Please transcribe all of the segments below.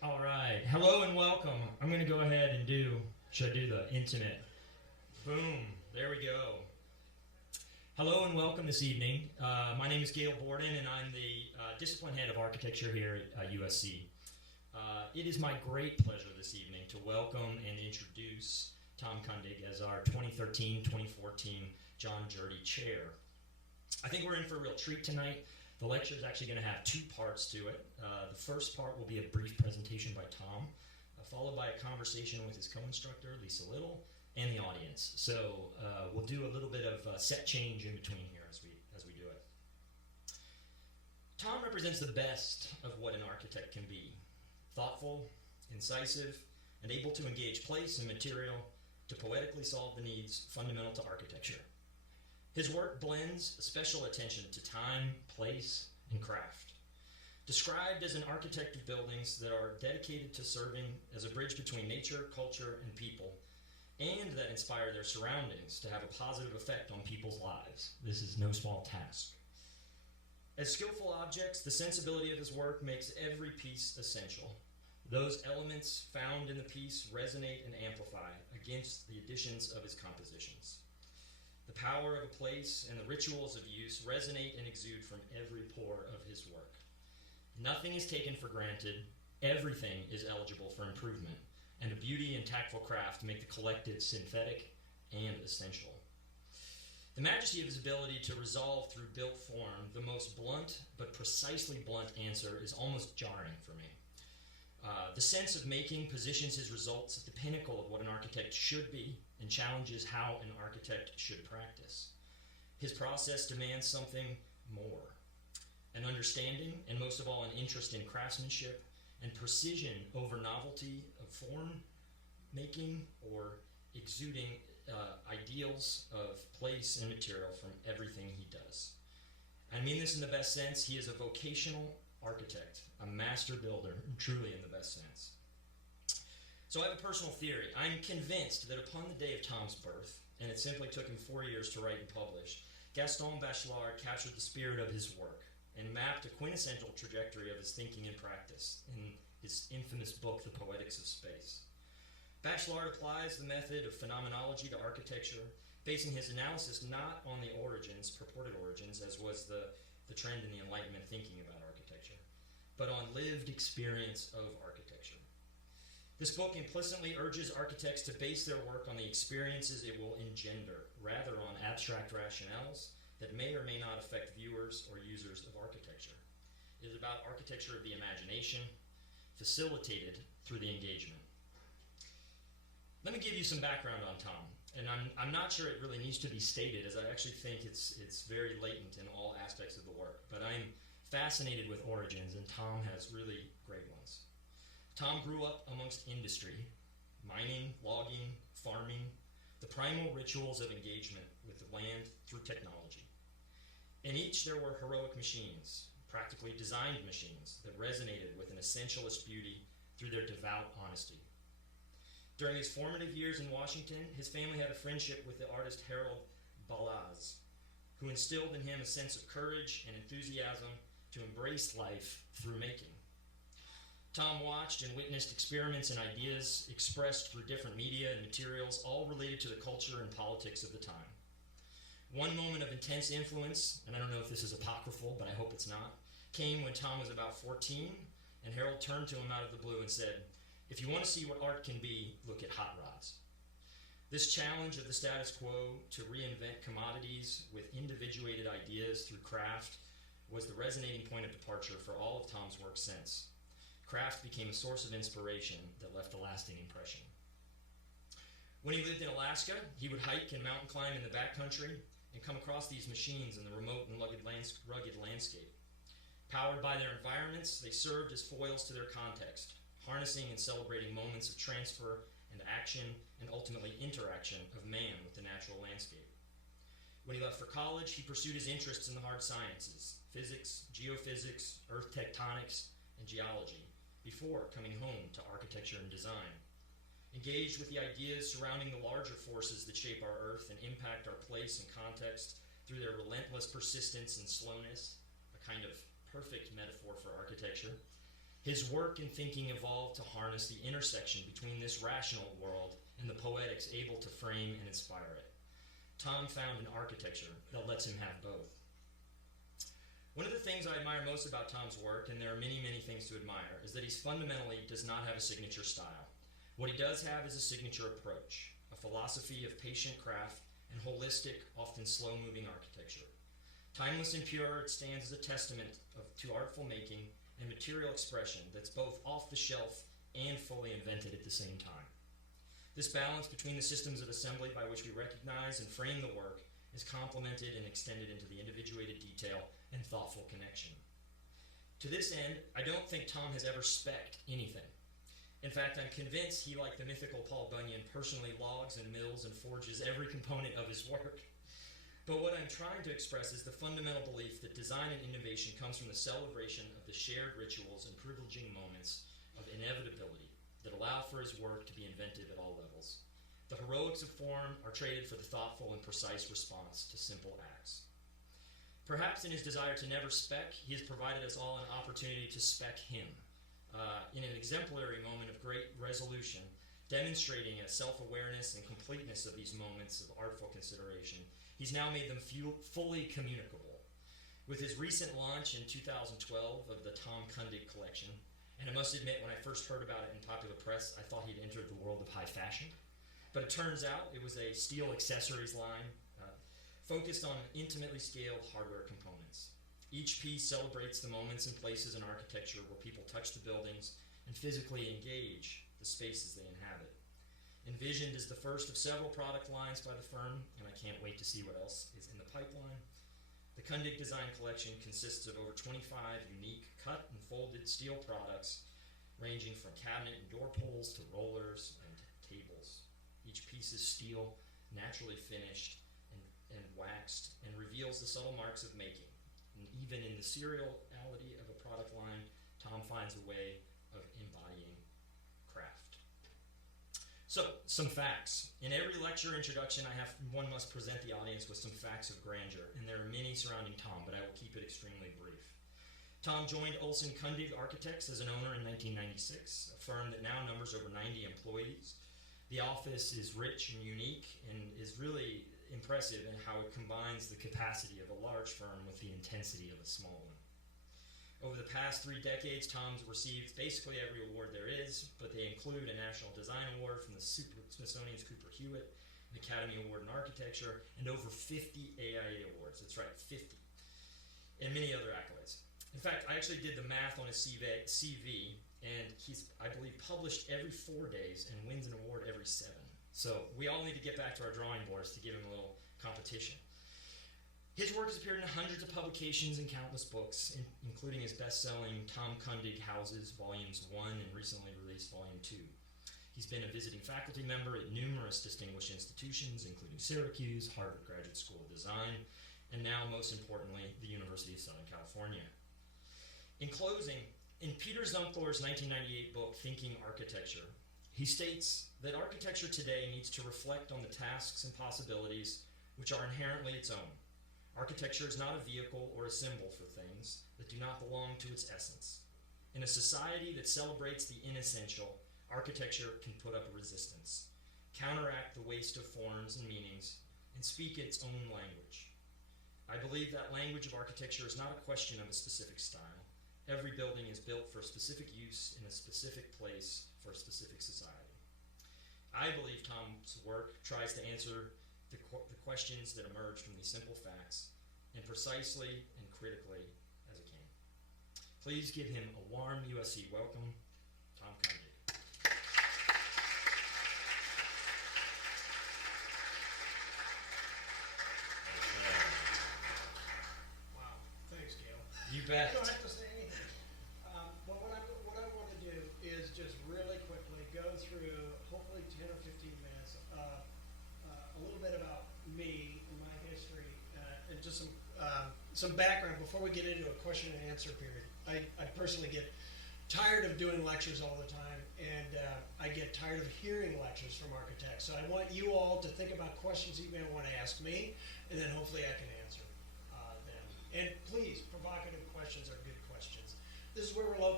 All right. Hello and welcome. I'm going to go ahead and should I do the intimate? Boom. There we go. Hello and welcome this evening. My name is Will Bruder, and I'm the discipline head of architecture here at USC. It is my great pleasure this evening to welcome and introduce Tom Kundig as our 2013-2014 Jon Jerde Chair. I think we're in for a real treat tonight. The lecture is actually going to have two parts to it. The first part will be a brief presentation by Tom, followed by a conversation with his co-instructor, Lisa Little, and the audience. So we'll do a little bit of set change in between here as we do it. Tom represents the best of what an architect can be. Thoughtful, incisive, and able to engage place and material to poetically solve the needs fundamental to architecture. His work blends special attention to time, place, and craft. Described as an architect of buildings that are dedicated to serving as a bridge between nature, culture, and people, and that inspire their surroundings to have a positive effect on people's lives. This is no small task. As skillful objects, the sensibility of his work makes every piece essential. Those elements found in the piece resonate and amplify against the additions of his compositions. The power of a place and the rituals of use resonate and exude from every pore of his work. Nothing is taken for granted. Everything is eligible for improvement, and the beauty and tactful craft make the collected synthetic and essential. The majesty of his ability to resolve through built form the most blunt but precisely blunt answer is almost jarring for me. The sense of making positions his results at the pinnacle of what an architect should be and challenges how an architect should practice. His process demands something more, an understanding and most of all an interest in craftsmanship and precision over novelty of form, making or exuding ideals of place and material from everything he does. I mean this in the best sense. He is a vocational architect, a master builder, truly in the best sense. So I have a personal theory. I'm convinced that upon the day of Tom's birth, and it simply took him 4 years to write and publish, Gaston Bachelard captured the spirit of his work and mapped a quintessential trajectory of his thinking and practice in his infamous book, The Poetics of Space. Bachelard applies the method of phenomenology to architecture, basing his analysis not on the origins, purported origins, as was the trend in the Enlightenment thinking about architecture, but on lived experience of architecture. This book implicitly urges architects to base their work on the experiences it will engender, rather on abstract rationales that may or may not affect viewers or users of architecture. It is about architecture of the imagination, facilitated through the engagement. Let me give you some background on Tom, and I'm not sure it really needs to be stated, as I actually think it's very latent in all aspects of the work, but I'm fascinated with origins, and Tom has really great ones. Tom grew up amongst industry, mining, logging, farming, the primal rituals of engagement with the land through technology. In each there were heroic machines, practically designed machines that resonated with an essentialist beauty through their devout honesty. During his formative years in Washington, his family had a friendship with the artist Harold Balaz, who instilled in him a sense of courage and enthusiasm to embrace life through making. Tom watched and witnessed experiments and ideas expressed through different media and materials, all related to the culture and politics of the time. One moment of intense influence, and I don't know if this is apocryphal, but I hope it's not, came when Tom was about 14, and Harold turned to him out of the blue and said, "If you want to see what art can be, look at hot rods." This challenge of the status quo to reinvent commodities with individuated ideas through craft was the resonating point of departure for all of Tom's work since. Craft became a source of inspiration that left a lasting impression. When he lived in Alaska, he would hike and mountain climb in the backcountry and come across these machines in the remote and rugged landscape. Powered by their environments, they served as foils to their context, harnessing and celebrating moments of transfer and action and ultimately interaction of man with the natural landscape. When he left for college, he pursued his interests in the hard sciences, physics, geophysics, earth tectonics, and geology, before coming home to architecture and design. Engaged with the ideas surrounding the larger forces that shape our earth and impact our place and context through their relentless persistence and slowness, a kind of perfect metaphor for architecture, His work and thinking evolved to harness the intersection between this rational world and the poetics able to frame and inspire it. Tom found an architecture that lets him have both. One of the things I admire most about Tom's work, and there are many, many things to admire, is that he fundamentally does not have a signature style. What he does have is a signature approach, a philosophy of patient craft and holistic, often slow-moving architecture. Timeless and pure, it stands as a testament to artful making and material expression that's both off the shelf and fully invented at the same time. This balance between the systems of assembly by which we recognize and frame the work is complemented and extended into the individuated detail and thoughtful connection. To this end, I don't think Tom has ever spec'd anything. In fact, I'm convinced he, like the mythical Paul Bunyan, personally logs and mills and forges every component of his work. But what I'm trying to express is the fundamental belief that design and innovation comes from the celebration of the shared rituals and privileging moments of inevitability that allow for his work to be inventive at all levels. The heroics of form are traded for the thoughtful and precise response to simple acts. Perhaps in his desire to never spec, he has provided us all an opportunity to spec him in an exemplary moment of great resolution, demonstrating a self-awareness and completeness of these moments of artful consideration. He's now made them fully communicable. With his recent launch in 2012 of the Tom Kundig collection, and I must admit, when I first heard about it in popular press, I thought he'd entered the world of high fashion. But it turns out it was a steel accessories line focused on intimately scaled hardware components. Each piece celebrates the moments and places in architecture where people touch the buildings and physically engage the spaces they inhabit. Envisioned as the first of several product lines by the firm, and I can't wait to see what else is in the pipeline, the Kundig Design Collection consists of over 25 unique cut and folded steel products ranging from cabinet and door pulls to rollers and tables. Each piece is steel, naturally finished, and waxed, and reveals the subtle marks of making. And even in the seriality of a product line, Tom finds a way of embodying craft. So, some facts. In every lecture introduction, one must present the audience with some facts of grandeur, and there are many surrounding Tom, but I will keep it extremely brief. Tom joined Olson Kundig Architects as an owner in 1996, a firm that now numbers over 90 employees. The office is rich and unique and is really impressive in how it combines the capacity of a large firm with the intensity of a small one. Over the past 3 decades, Tom's received basically every award there is, but they include a National Design Award from the Smithsonian's Cooper-Hewitt, an Academy Award in Architecture, and over 50 AIA Awards. That's right, 50. And many other accolades. In fact, I actually did the math on his CV, and he's, I believe, published every 4 days and wins an award every 7. So we all need to get back to our drawing boards to give him a little competition. His work has appeared in hundreds of publications and countless books, including his best-selling Tom Kundig Houses, Volumes 1, and recently released Volume 2. He's been a visiting faculty member at numerous distinguished institutions, including Syracuse, Harvard Graduate School of Design, and now, most importantly, the University of Southern California. In closing, in Peter Zumthor's 1998 book, Thinking Architecture, he states that architecture today needs to reflect on the tasks and possibilities which are inherently its own. Architecture is not a vehicle or a symbol for things that do not belong to its essence. In a society that celebrates the inessential, architecture can put up a resistance, counteract the waste of forms and meanings, and speak its own language. I believe that language of architecture is not a question of a specific style. Every building is built for a specific use in a specific place for a specific society. I believe Tom's work tries to answer the questions that emerge from these simple facts, and precisely and critically as it can. Please give him a warm USC welcome, Tom Kundig. Wow, thanks, Gail. You bet. You don't have to say anything. But what I want to do is just really quickly go through, hopefully 10 or 15 minutes, a little bit about me and my history, and just some background before we get into a question and answer period. I personally get tired of doing lectures all the time, and I get tired of hearing lectures from architects. So I want you all to think about questions you may want to ask me, and then hopefully I can answer them. And please, provocative questions are good questions. This is where we're located.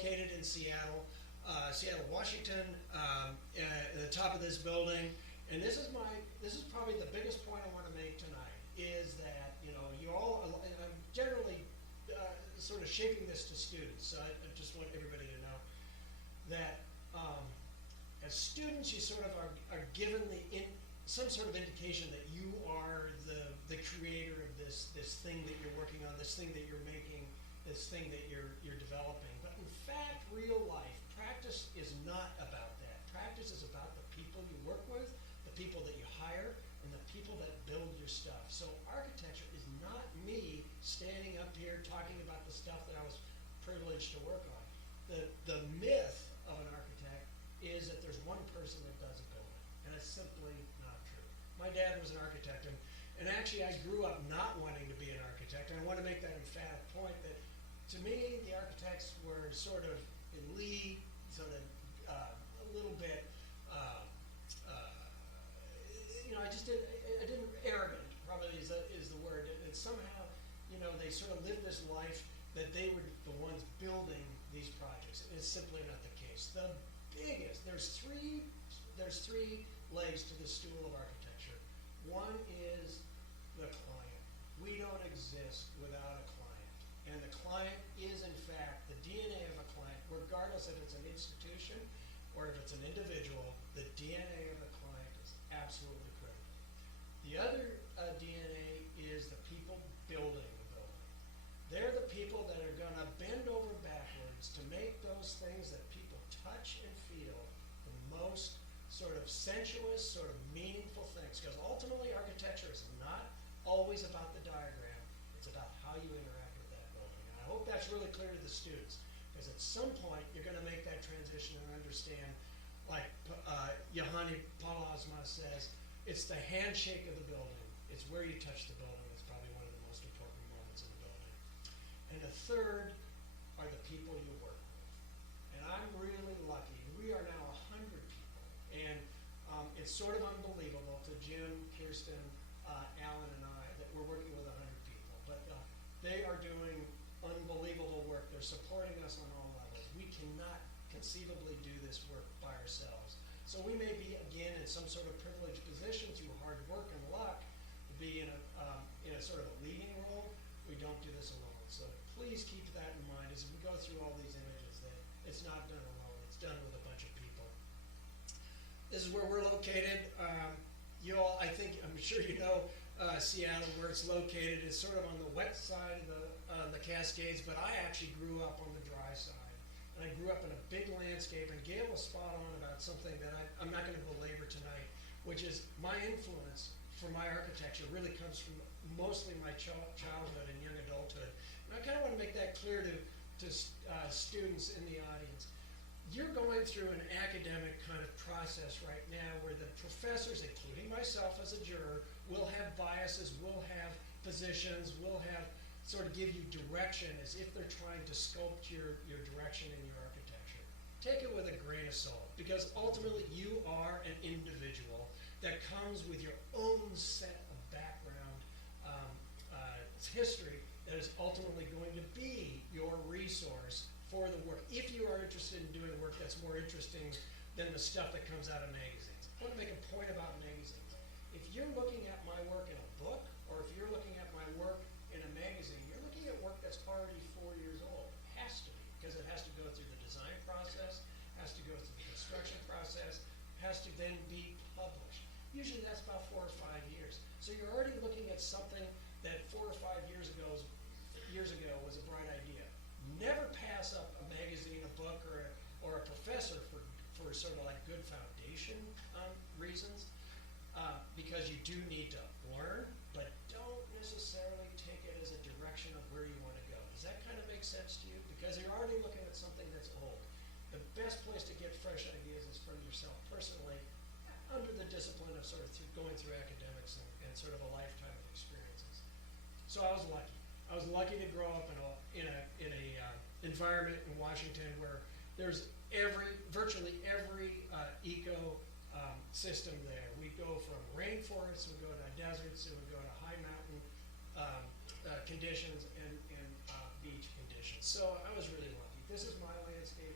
located in Seattle, Seattle, Washington, at the top of this building. And this is probably the biggest point I want to make tonight, is that, you know, you all, and I'm generally sort of shaping this to students, so I just want everybody to know that as students, you sort of are given some sort of indication that you are the creator of this thing that you're working on, this thing that you're making, this thing that you're developing. But in fact, real life, practice is not about that. Practice is about the people you work with, the people that you hire, and the people that build your stuff. So architecture is not me standing up here talking about the stuff that I was privileged to work on. The myth of an architect is that there's one person that does a building, and it's simply not true. My dad was an architect, and actually I grew up not wanting to be an architect, and I want to make that emphatic point that to me, the architects were sort of elite, sort of a little bit, you know, I didn't, arrogant probably is the word. And somehow, you know, they sort of lived this life that they were the ones building these projects. It's simply not the case. The biggest, there's three legs to the stool of architecture. One is the client. We don't exist without a client. And the client is, in fact, the DNA of a client, regardless if it's an institution or if it's an individual. The DNA of the client is absolutely critical. The other DNA is the people building the building. They're the people that are going to bend over backwards to make those things that people touch and feel the most sort of sensuous, sort of meaningful things. Because ultimately, architecture is not always about the diagram. It's about how you interact with that building. And I hope that's really clear to the students. Because at some point, you're going to make that transition and understand, like Yohani Palazma says, it's the handshake of the building. It's where you touch the building. It's probably one of the most important moments in the building. And the third are the people you work with. And I'm really lucky. We are now 100 people. And it's sort of unbelievable to Jim, Kirsten, Alan, and I that we're working with 100 people. But they are doing unbelievable work. They're supporting us on all levels. We cannot conceivably do this work by ourselves. So we may be, again, in some sort of privileged position through hard work and luck to be in a sort of a leading role. We don't do this alone. So please keep that in mind as we go through all these images, that it's not done alone. It's done with a bunch of people. This is where we're located. You all, I'm sure you know Seattle, where it's located. It's sort of on the wet side of the Cascades, but I actually grew up on the dry side. And I grew up in a big landscape, and Gail was spot on about something that I'm not going to belabor tonight, which is my influence for my architecture really comes from mostly my childhood and young adulthood. And I kind of want to make that clear to students in the audience. You're going through an academic kind of process right now where the professors, including myself as a juror, will have biases, will have positions, will have sort of give you direction as if they're trying to sculpt your direction in your architecture. Take it with a grain of salt, because ultimately you are an individual that comes with your own set of background history that is ultimately going to be your resource for the work. If you are interested in doing work that's more interesting than the stuff that comes out of magazines. I want to make a point about magazines. If you're looking at my work in a book, or if you're looking at my work in a magazine, you're looking at work that's already 4 years old. It has to be, because it has to go through the design process, has to go through the construction process, has to then be published. Usually that's about 4 or 5 years. So you're already looking at something that 4 or 5 years ago was a bright idea. Never pass up a magazine, a book, or a professor for sort of like good foundation reasons, because you do need to learn, but don't necessarily take it as a direction of where you want to go. Does that kind of make sense to you? Because you're already looking at something that's old. The best place to get fresh ideas is from yourself personally, under the discipline of sort of going through academics and sort of a lifetime of experiences. So I was lucky. I was lucky to grow up in a environment in Washington where there's virtually every eco system there. We go from rainforests, we go to deserts, we go to high mountain conditions and beach conditions. So I was really lucky. This is my landscape.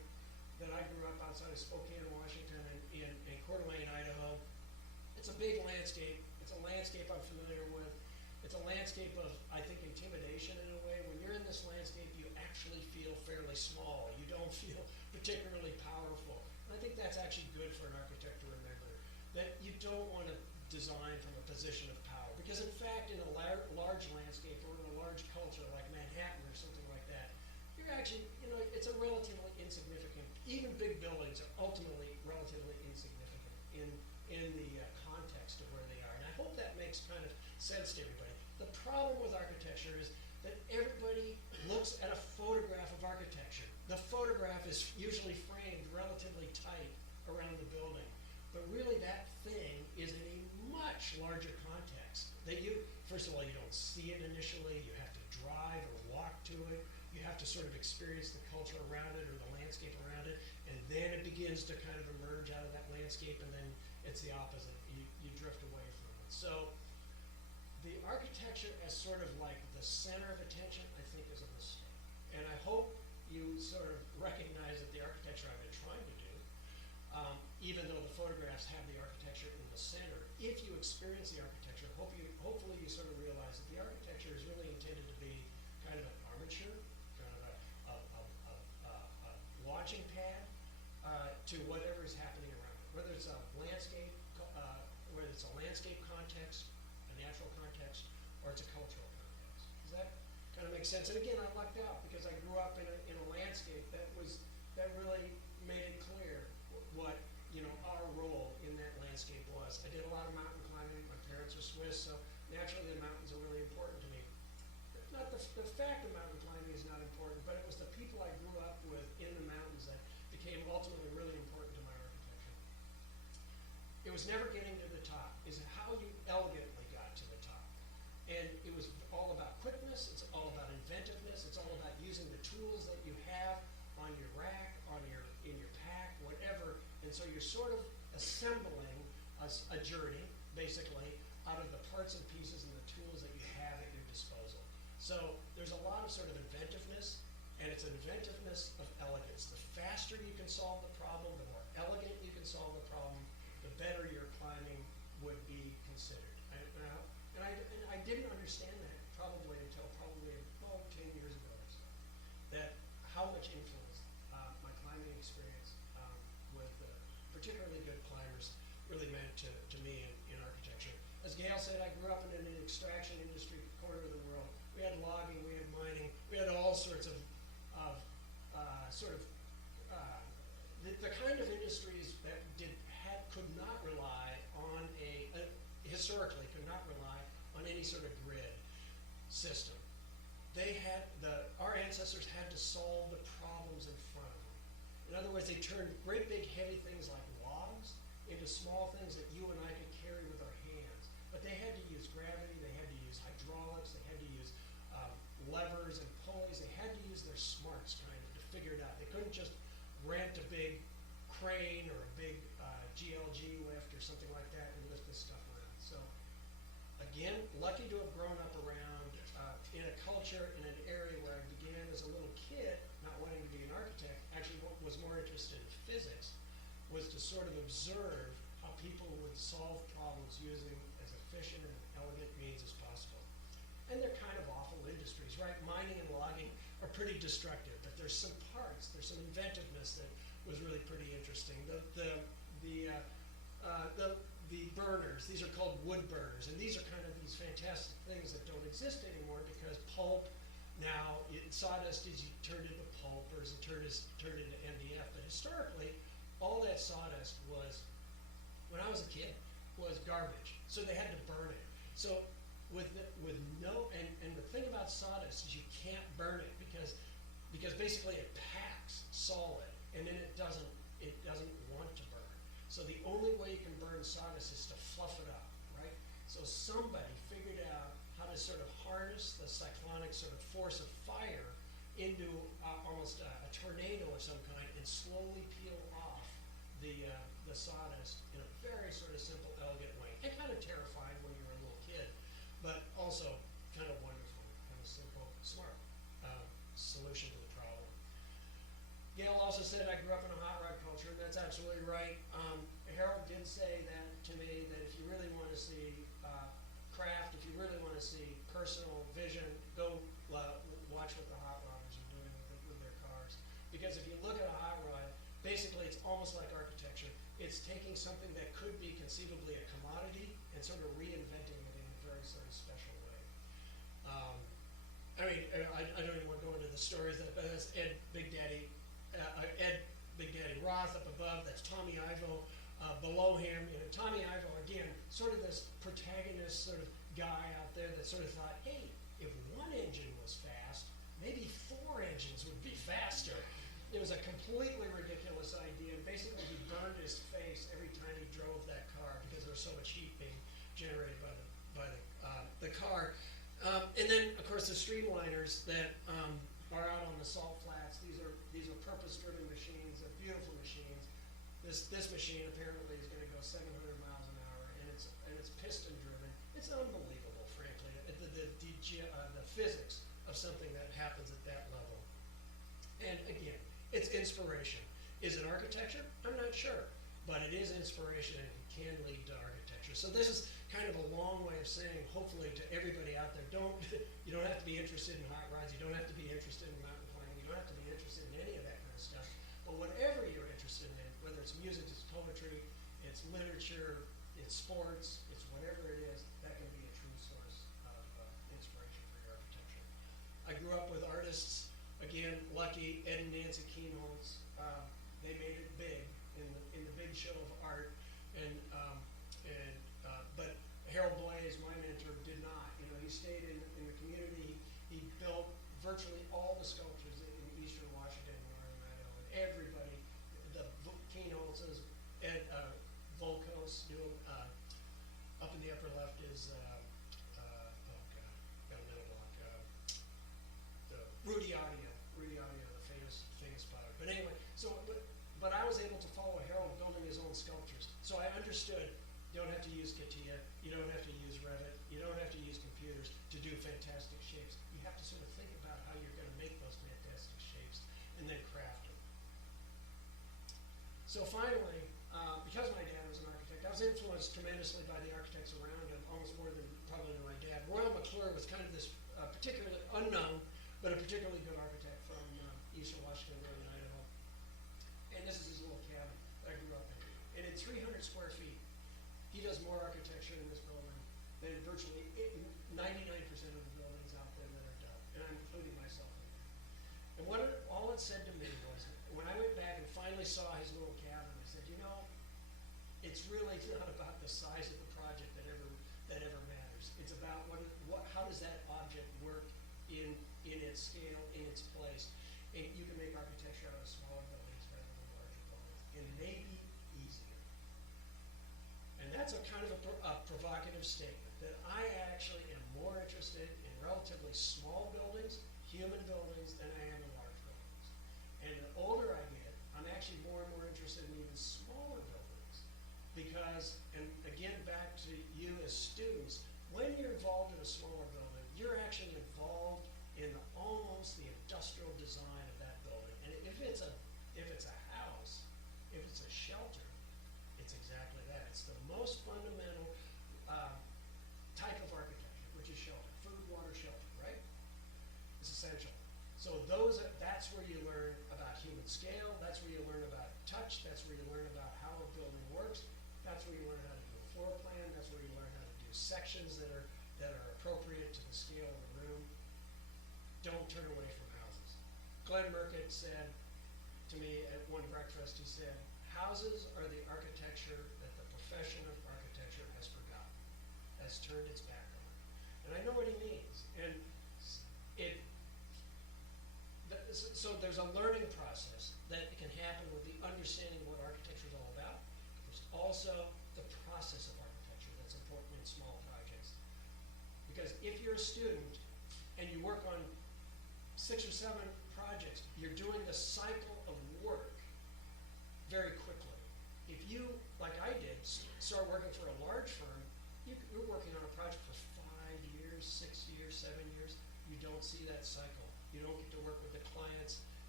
outside of Spokane, Washington, and Coeur d'Alene, Idaho. It's a big landscape. It's a landscape I'm familiar with. It's a landscape of, I think, intimidation in a way. When you're in this landscape, you actually feel fairly small. You don't feel particularly powerful. And I think that's actually good for an architect to remember, that you don't want to design from a position of power. Because in fact, in a large landscape or in a large culture like Manhattan or something like that, you're actually, it's a relatively insignificant, even big buildings are ultimately relatively insignificant in the context of where they are. And I hope that makes kind of sense to everybody. The problem with architecture is that everybody looks at a photograph of architecture. The photograph is usually framed relatively tight around the building. But really that thing is in a much larger context. First of all, you don't see it initially. You have to drive or walk to it. You have to sort of experience the culture around it or the landscape around it. And then it begins to kind of emerge out of that landscape, and then it's the opposite. You drift away from it. So the architecture as sort of like the center of attention, I think, is a mistake. And I hope you sort of recognize that the architecture I've been trying to do, even though the photographs have the architecture in the center, if you experience the architecture, hopefully you sort of realize that the architecture is really intended to be kind of an armature, kind of a launching pad to whatever is happening around it, whether it's a landscape, context, a natural context, or it's a cultural context. Does that kind of make sense? And again, I lucked out because I grew up in a landscape that really made it clear what our role in that landscape was. I did a lot of mountain climbing. My parents are Swiss, so naturally the mountains are really important to me. Not the fact of mountain climbing is not important, but it was the people I grew up with in the mountains that became ultimately really important to my architecture. It was never getting to the top. It's how you elegantly got to the top. And it was all about quickness. It's all about inventiveness. It's all about using the tools that you have on your rack, in your pack, whatever. And so you're sort of assembling a journey, basically, out of the parts and pieces and the tools that you have at your disposal. So there's a lot of sort of inventiveness, and it's an inventiveness of elegance. The faster you can solve the problem, the more elegant you can solve the problem, the better your climbing would be considered. And I didn't understand that until 10 years ago or so, that how much influence my climbing experience with particularly good climbers really meant to me in architecture. As Gail said, I grew up in an extraction industry corner of the world. We had logging, we had mining, we had all sorts of the kind of industries that could not rely on historically could not rely on any sort of grid system. Our ancestors had to solve the problems in front of them. In other words, they turned great big heavy things like logs into small things that you and I could carry with our hands. But they had to use gravity, they had to use hydraulics, they had to use levers and pulleys, they had to use their smarts kind of to figure it out. They couldn't just rent a big crane or a big GLG lift or something like that and lift this stuff around. So again, lucky to have grown up around in a culture, in an area where I began as a little kid, not wanting to be an architect, actually what was more interested in physics, was to sort of observe how people would solve problems using as efficient and elegant means as possible. And they're kind of awful industries, right? Mining and logging are pretty destructive, but there's some parts, there's some inventiveness that was really pretty interesting. The burners, these are called wood burners, and these are kind of these fantastic things that don't exist anymore because pulp now, sawdust is turned into pulp or is turned into MDF, but historically, all that sawdust was, when I was a kid, was garbage, so they had to burn it. So and the thing about sawdust is you can't burn it because basically it packs solid, and then it doesn't want to burn. So the only way you can burn sawdust is to fluff it up, right? So somebody figured out how to sort of harness the cyclonic sort of force of fire into almost a tornado of some kind and slowly peel off the sawdust in a very sort of simple, elegant way. And kind of terrifying when you're a little kid, but also kind of wonderful, kind of simple, smart solution to the problem. Gail also said I grew up in a hot rod culture, and That's absolutely right. Harold did say that to me, that if you really want to see craft, if you really want to see personal vision, go watch what the hot rodders are doing with their cars. Because if you look at a hot rod, basically it's almost like architecture. It's taking something that could be conceivably a commodity and sort of reinventing it in a very sort of special way. I don't even want to go into the stories, but that's Ed Big Daddy Roth up above. That's Tommy Ivo below him. You know, Tommy Ivo, again, sort of this protagonist sort of guy out there that sort of thought, hey, if one engine was fast, maybe 4 engines would be faster. It was a completely ridiculous idea, and basically he burned his face every time he drove that car because there was so much heat being generated by the car. And then, of course, the streamliners that are out on the salt flats. These are purpose-driven machines. They're beautiful machines. This machine apparently is going to go 700 miles an hour, and it's piston-driven. It's unbelievable, frankly, the physics of something that happens at that level. And again, it's inspiration. Is it architecture? I'm not sure, but it is inspiration, and it can lead to architecture. So this is kind of a long way of saying, hopefully, to everybody out there, you don't have to be interested in hot rods, you don't have to be interested in mountain climbing, you don't have to be interested in any of that kind of stuff. But whatever you're interested in, whether it's music, it's poetry, it's literature, it's sports, it's whatever it is, that can be a true source of inspiration for your architecture. I grew up with artists, again, lucky, Ed and Nancy Kienholz. They made it big in the big show of art, but Harold Blaze, my mentor, did not. You know, he stayed in the community. He built virtually all the sculptures in eastern Washington and northern Idaho. And everybody, the Kienholzes, Ed Volkos, up in the upper left is got a little block. Rudy Audio, the famous potter. But anyway, but I was able to follow Harold building his own sculptures. So I understood you don't have to use CATIA, you don't have to use Revit, you don't have to use computers to do fantastic shapes. You have to sort of think about how you're going to make those fantastic shapes and then craft them. So finally, because my dad was an architect, I was influenced tremendously by the architects around him, almost more than probably than my dad. Royal McClure was kind of this particularly unknown, but a particularly good architect from eastern Washington, northern Idaho. And this is his little cabin that I grew up in. And in 300 square feet, he does more architecture in this building than virtually 99% of the buildings out there that are done, and I'm including myself in that. And all it said to me was, when I went back and finally saw his little cabin, I said, you know, it's really not about the size of the project that ever matters. It's about how does that object work in its scale, in its place. And you can make architecture out of smaller buildings rather than larger buildings, and maybe easier. And that's a kind of a provocative statement, that I actually am more interested in relatively small buildings, human buildings, than I am in large buildings. And the older I get, I'm actually more and more interested in even smaller buildings. Because, and again, back to you as students, when you're involved in a smaller building, you're actually involved in almost the industrial design of that building. And if it's a house, if it's a shelter, it's exactly that. It's the most fundamental type of architecture, which is shelter, food, water, shelter, right? It's essential. So that's where you learn about human scale. That's where you learn about touch. That's where you learn about how a building works. That's where you learn how to do a floor plan. That's where you learn how to do sections that are appropriate to the scale of the room. Don't turn away from houses. Glenn Murcutt said to me at one breakfast, he said, houses are the architecture that the profession of architecture has forgotten, has turned its back on. And I know what he means. And so there's a learning process that can happen with the understanding what architecture is all about. There's also the process of architecture that's important in small projects. Because if you're a student and you work on 6 or 7 projects, you're doing the cycle of work very quickly. If you, like I did, start working for a large firm, you're working on a project for 5 years, 6 years, 7 years. You don't see that cycle. You don't get to work with the clients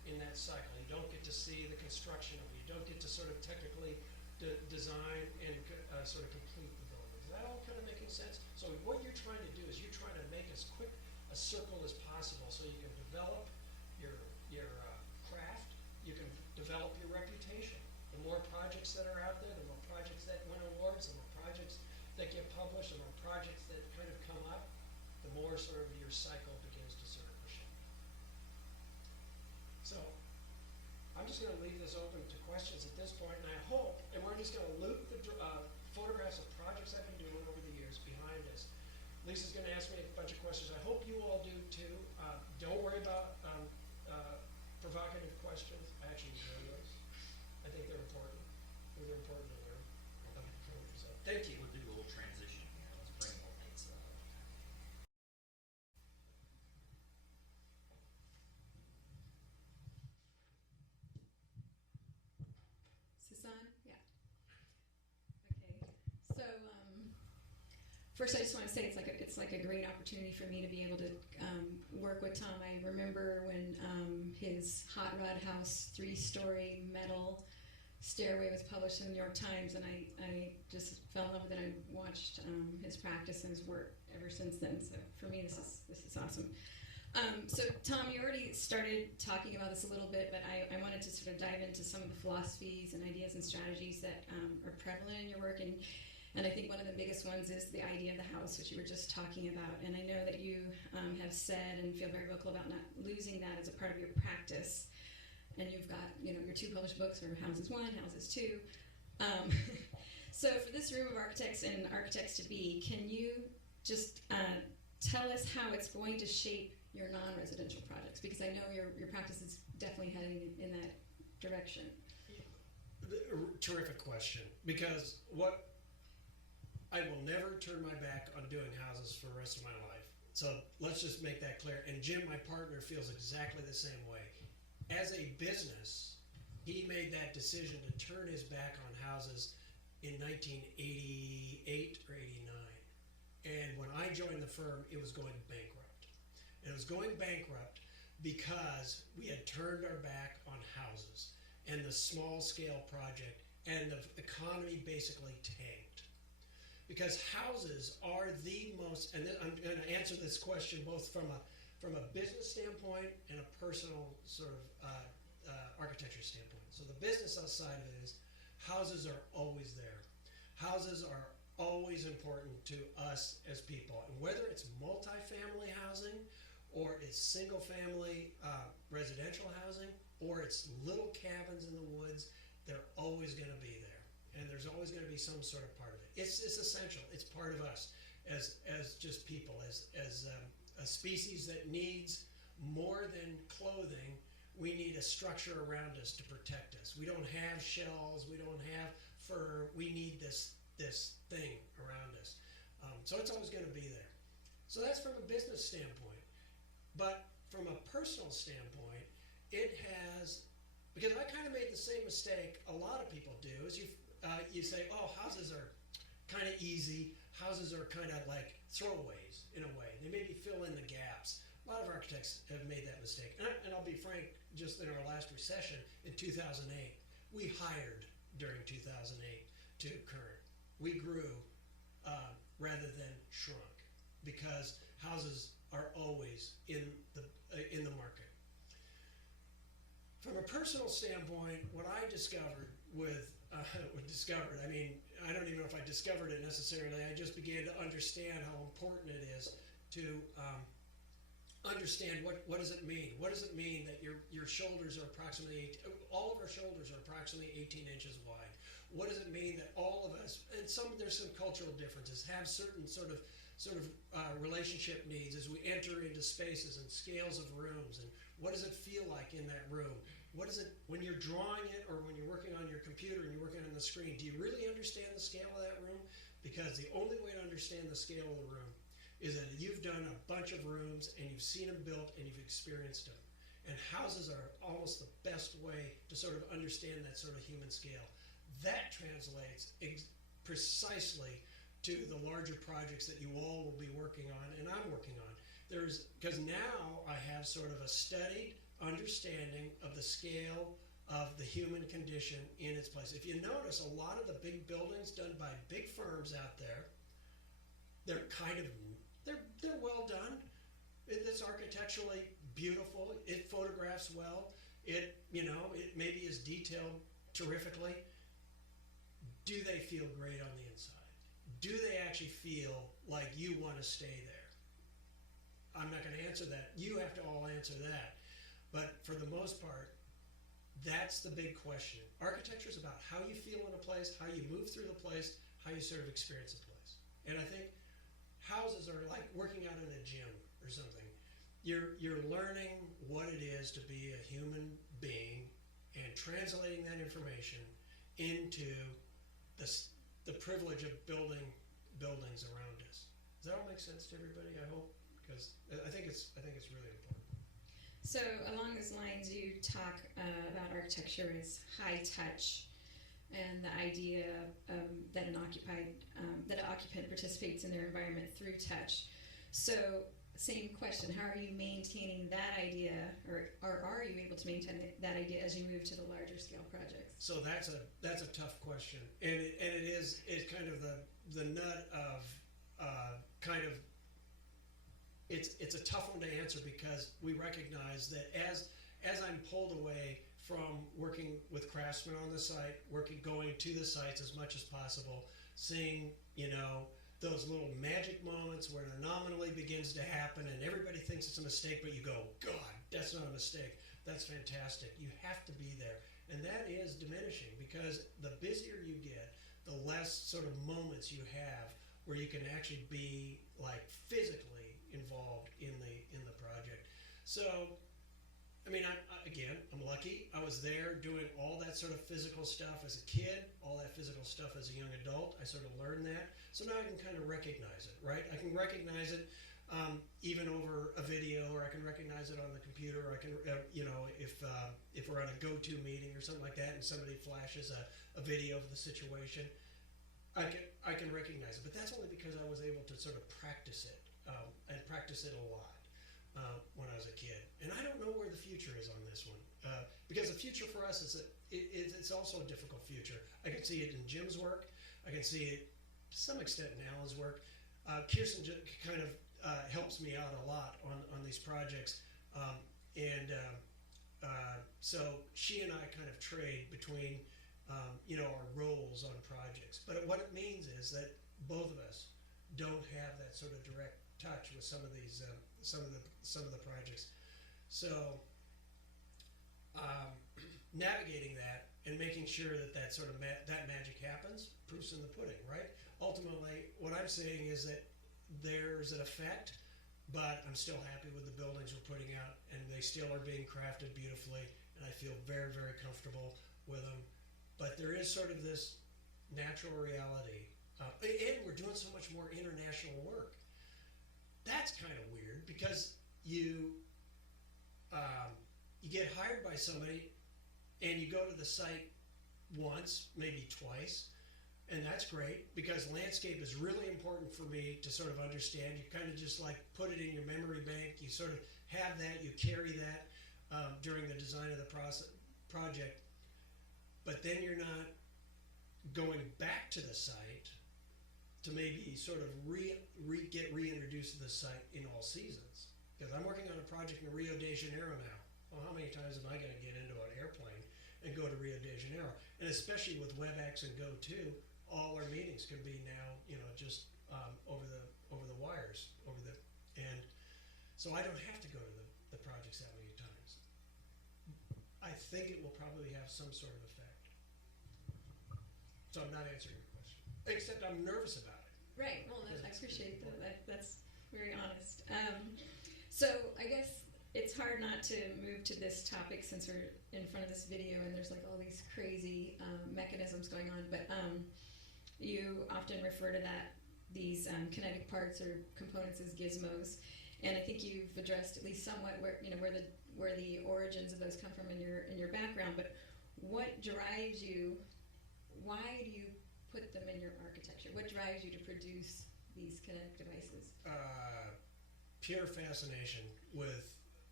in that cycle. You don't get to see the construction of it. You don't get to sort of technically design and sort of complete the building. Is that all kind of making sense? So what you're trying to do is you're trying to make as quick a circle as possible so you can develop your craft, you can develop your reputation. The more projects that are out there, the more projects that win awards, the more projects that get published, the more projects that kind of come up, the more sort of your cycle begins to sort of push in. So I'm just going to leave this open to questions at this point, and I hope, and we're just going to loop the photographs of projects I've been doing over the years behind us. Lisa's going to ask me a bunch of questions. I hope you all do too. Don't worry about provocative questions. I actually enjoy those. I think they're important. They're important to learn. So, thank you. We'll do a little transition here. Let's bring more lights up. Is this on? Yeah. Okay. So first, I just want to say it's like a great opportunity for me to be able to work with Tom. I remember when his Hot Rod House 3-story metal stairway was published in the New York Times, and I just fell in love with it. I watched his practice and his work ever since then. So for me, this is awesome. So Tom, you already started talking about this a little bit, but I wanted to sort of dive into some of the philosophies and ideas and strategies that are prevalent in your work, and I think one of the biggest ones is the idea of the house, which you were just talking about. And I know that you have said and feel very vocal about not losing that as a part of your practice. And you've got, your 2 published books are Houses 1, Houses 2. So for this room of architects and architects to be, can you just tell us how it's going to shape your non-residential projects? Because I know your practice is definitely heading in that direction. Terrific question, because I will never turn my back on doing houses for the rest of my life. So let's just make that clear. And Jim, my partner, feels exactly the same way. As a business, he made that decision to turn his back on houses in 1988 or 89. And when I joined the firm, it was going bankrupt. And it was going bankrupt because we had turned our back on houses and the small scale project, and the economy basically tanked. Because houses are the most, and I'm going to answer this question both from a business standpoint and a personal sort of architecture standpoint. So the business side of it is houses are always there. Houses are always important to us as people. And whether it's multifamily housing or it's single family residential housing or it's little cabins in the woods, they're always going to be there. And there's always going to be some sort of part of it. It's essential. It's part of us as just people, as a species that needs more than clothing. We need a structure around us to protect us. We don't have shells. We don't have fur. We need this thing around us. So it's always going to be there. So that's from a business standpoint. But from a personal standpoint, it has, because I kind of made the same mistake a lot of people do, is you say, oh, houses are kind of easy. Houses are kind of like throwaways in a way. They maybe fill in the gaps. A lot of architects have made that mistake. And I'll be frank, just in our last recession in 2008, we hired during 2008 to current. We grew rather than shrunk because houses are always in the market. From a personal standpoint, what I discovered I mean, I don't even know if I discovered it necessarily. I just began to understand how important it is to understand what does it mean? What does it mean that your shoulders are approximately, all of our shoulders are approximately 18 inches wide? What does it mean that all of us, and there's some cultural differences, have certain sort of relationship needs as we enter into spaces and scales of rooms, and what does it feel like in that room? What is it, when you're drawing it or when you're working on your computer and you're working on the screen, do you really understand the scale of that room? Because the only way to understand the scale of the room is that you've done a bunch of rooms and you've seen them built and you've experienced them. And houses are almost the best way to sort of understand that sort of human scale. That translates precisely to the larger projects that you all will be working on and I'm working on. Because now I have sort of a studied understanding of the scale of the human condition in its place. If you notice, a lot of the big buildings done by big firms out there, they're well done. It's architecturally beautiful. It photographs well. It maybe is detailed terrifically. Do they feel great on the inside? Do they actually feel like you want to stay there? I'm not going to answer that. You have to all answer that. But for the most part, that's the big question. Architecture is about how you feel in a place, how you move through the place, how you sort of experience a place. And I think houses are like working out in a gym or something. You're learning what it is to be a human being and translating that information into the privilege of building buildings around us. Does that all make sense to everybody? I hope, because I think it's really important. So along those lines, you talk about architecture as high touch, and the idea that an occupant participates in their environment through touch. So same question: how are you maintaining that idea, or are you able to maintain that idea as you move to the larger scale projects? So that's a tough question, and it's kind of the nut of it's a tough one to answer, because we recognize that as I'm pulled away from working with craftsmen on the site, going to the sites as much as possible, seeing those little magic moments where an anomaly begins to happen and everybody thinks it's a mistake, but you go, God, that's not a mistake. That's fantastic. You have to be there. And that is diminishing, because the busier you get, the less sort of moments you have where you can actually be like physically involved in the project. So, I mean, I'm lucky. I was there doing all that sort of physical stuff as a kid, all that physical stuff as a young adult. I sort of learned that. So now I can kind of recognize it, right? I can recognize it even over a video, or I can recognize it on the computer. Or I can, if we're on a go-to meeting or something like that, and somebody flashes a video of the situation, I can recognize it. But that's only because I was able to sort of practice it, and practice it a lot when I was a kid. And I don't know where the future is on this one, because the future for us it's also a difficult future. I can see it in Jim's work. I can see it to some extent in Alan's work. Kirsten kind of helps me out a lot on these projects, so she and I kind of trade between our roles on projects. But what it means is that both of us don't have that sort of direct touch with some of these some of the projects. So navigating that and making sure that sort of that magic happens, proof's in the pudding, right? Ultimately, what I'm saying is that there's an effect, but I'm still happy with the buildings we're putting out, and they still are being crafted beautifully, and I feel very, very comfortable with them. But there is sort of this natural reality, and we're doing so much more international work. That's kind of weird, because you get hired by somebody, and you go to the site once, maybe twice, and that's great, because landscape is really important for me to sort of understand. You kind of just like put it in your memory bank. You sort of have that, you carry that during the design of the project, but then you're not going back to the site to maybe sort of get reintroduced to the site in all seasons. Because I'm working on a project in Rio de Janeiro now. Well, how many times am I going to get into an airplane and go to Rio de Janeiro? And especially with WebEx and Go2, all our meetings can be now, just over the wires, and so I don't have to go to the projects that many times. I think it will probably have some sort of effect. So I'm not answering your question, except I'm nervous about it. Right. Well, I appreciate that. That's very honest. So I guess it's hard not to move to this topic, since we're in front of this video and there's like all these crazy mechanisms going on. But you often refer to these kinetic parts or components as gizmos, and I think you've addressed at least somewhat where the origins of those come from in your background. But what drives you? Why do you put them in your architecture? What drives you to produce these kinetic devices? Pure fascination with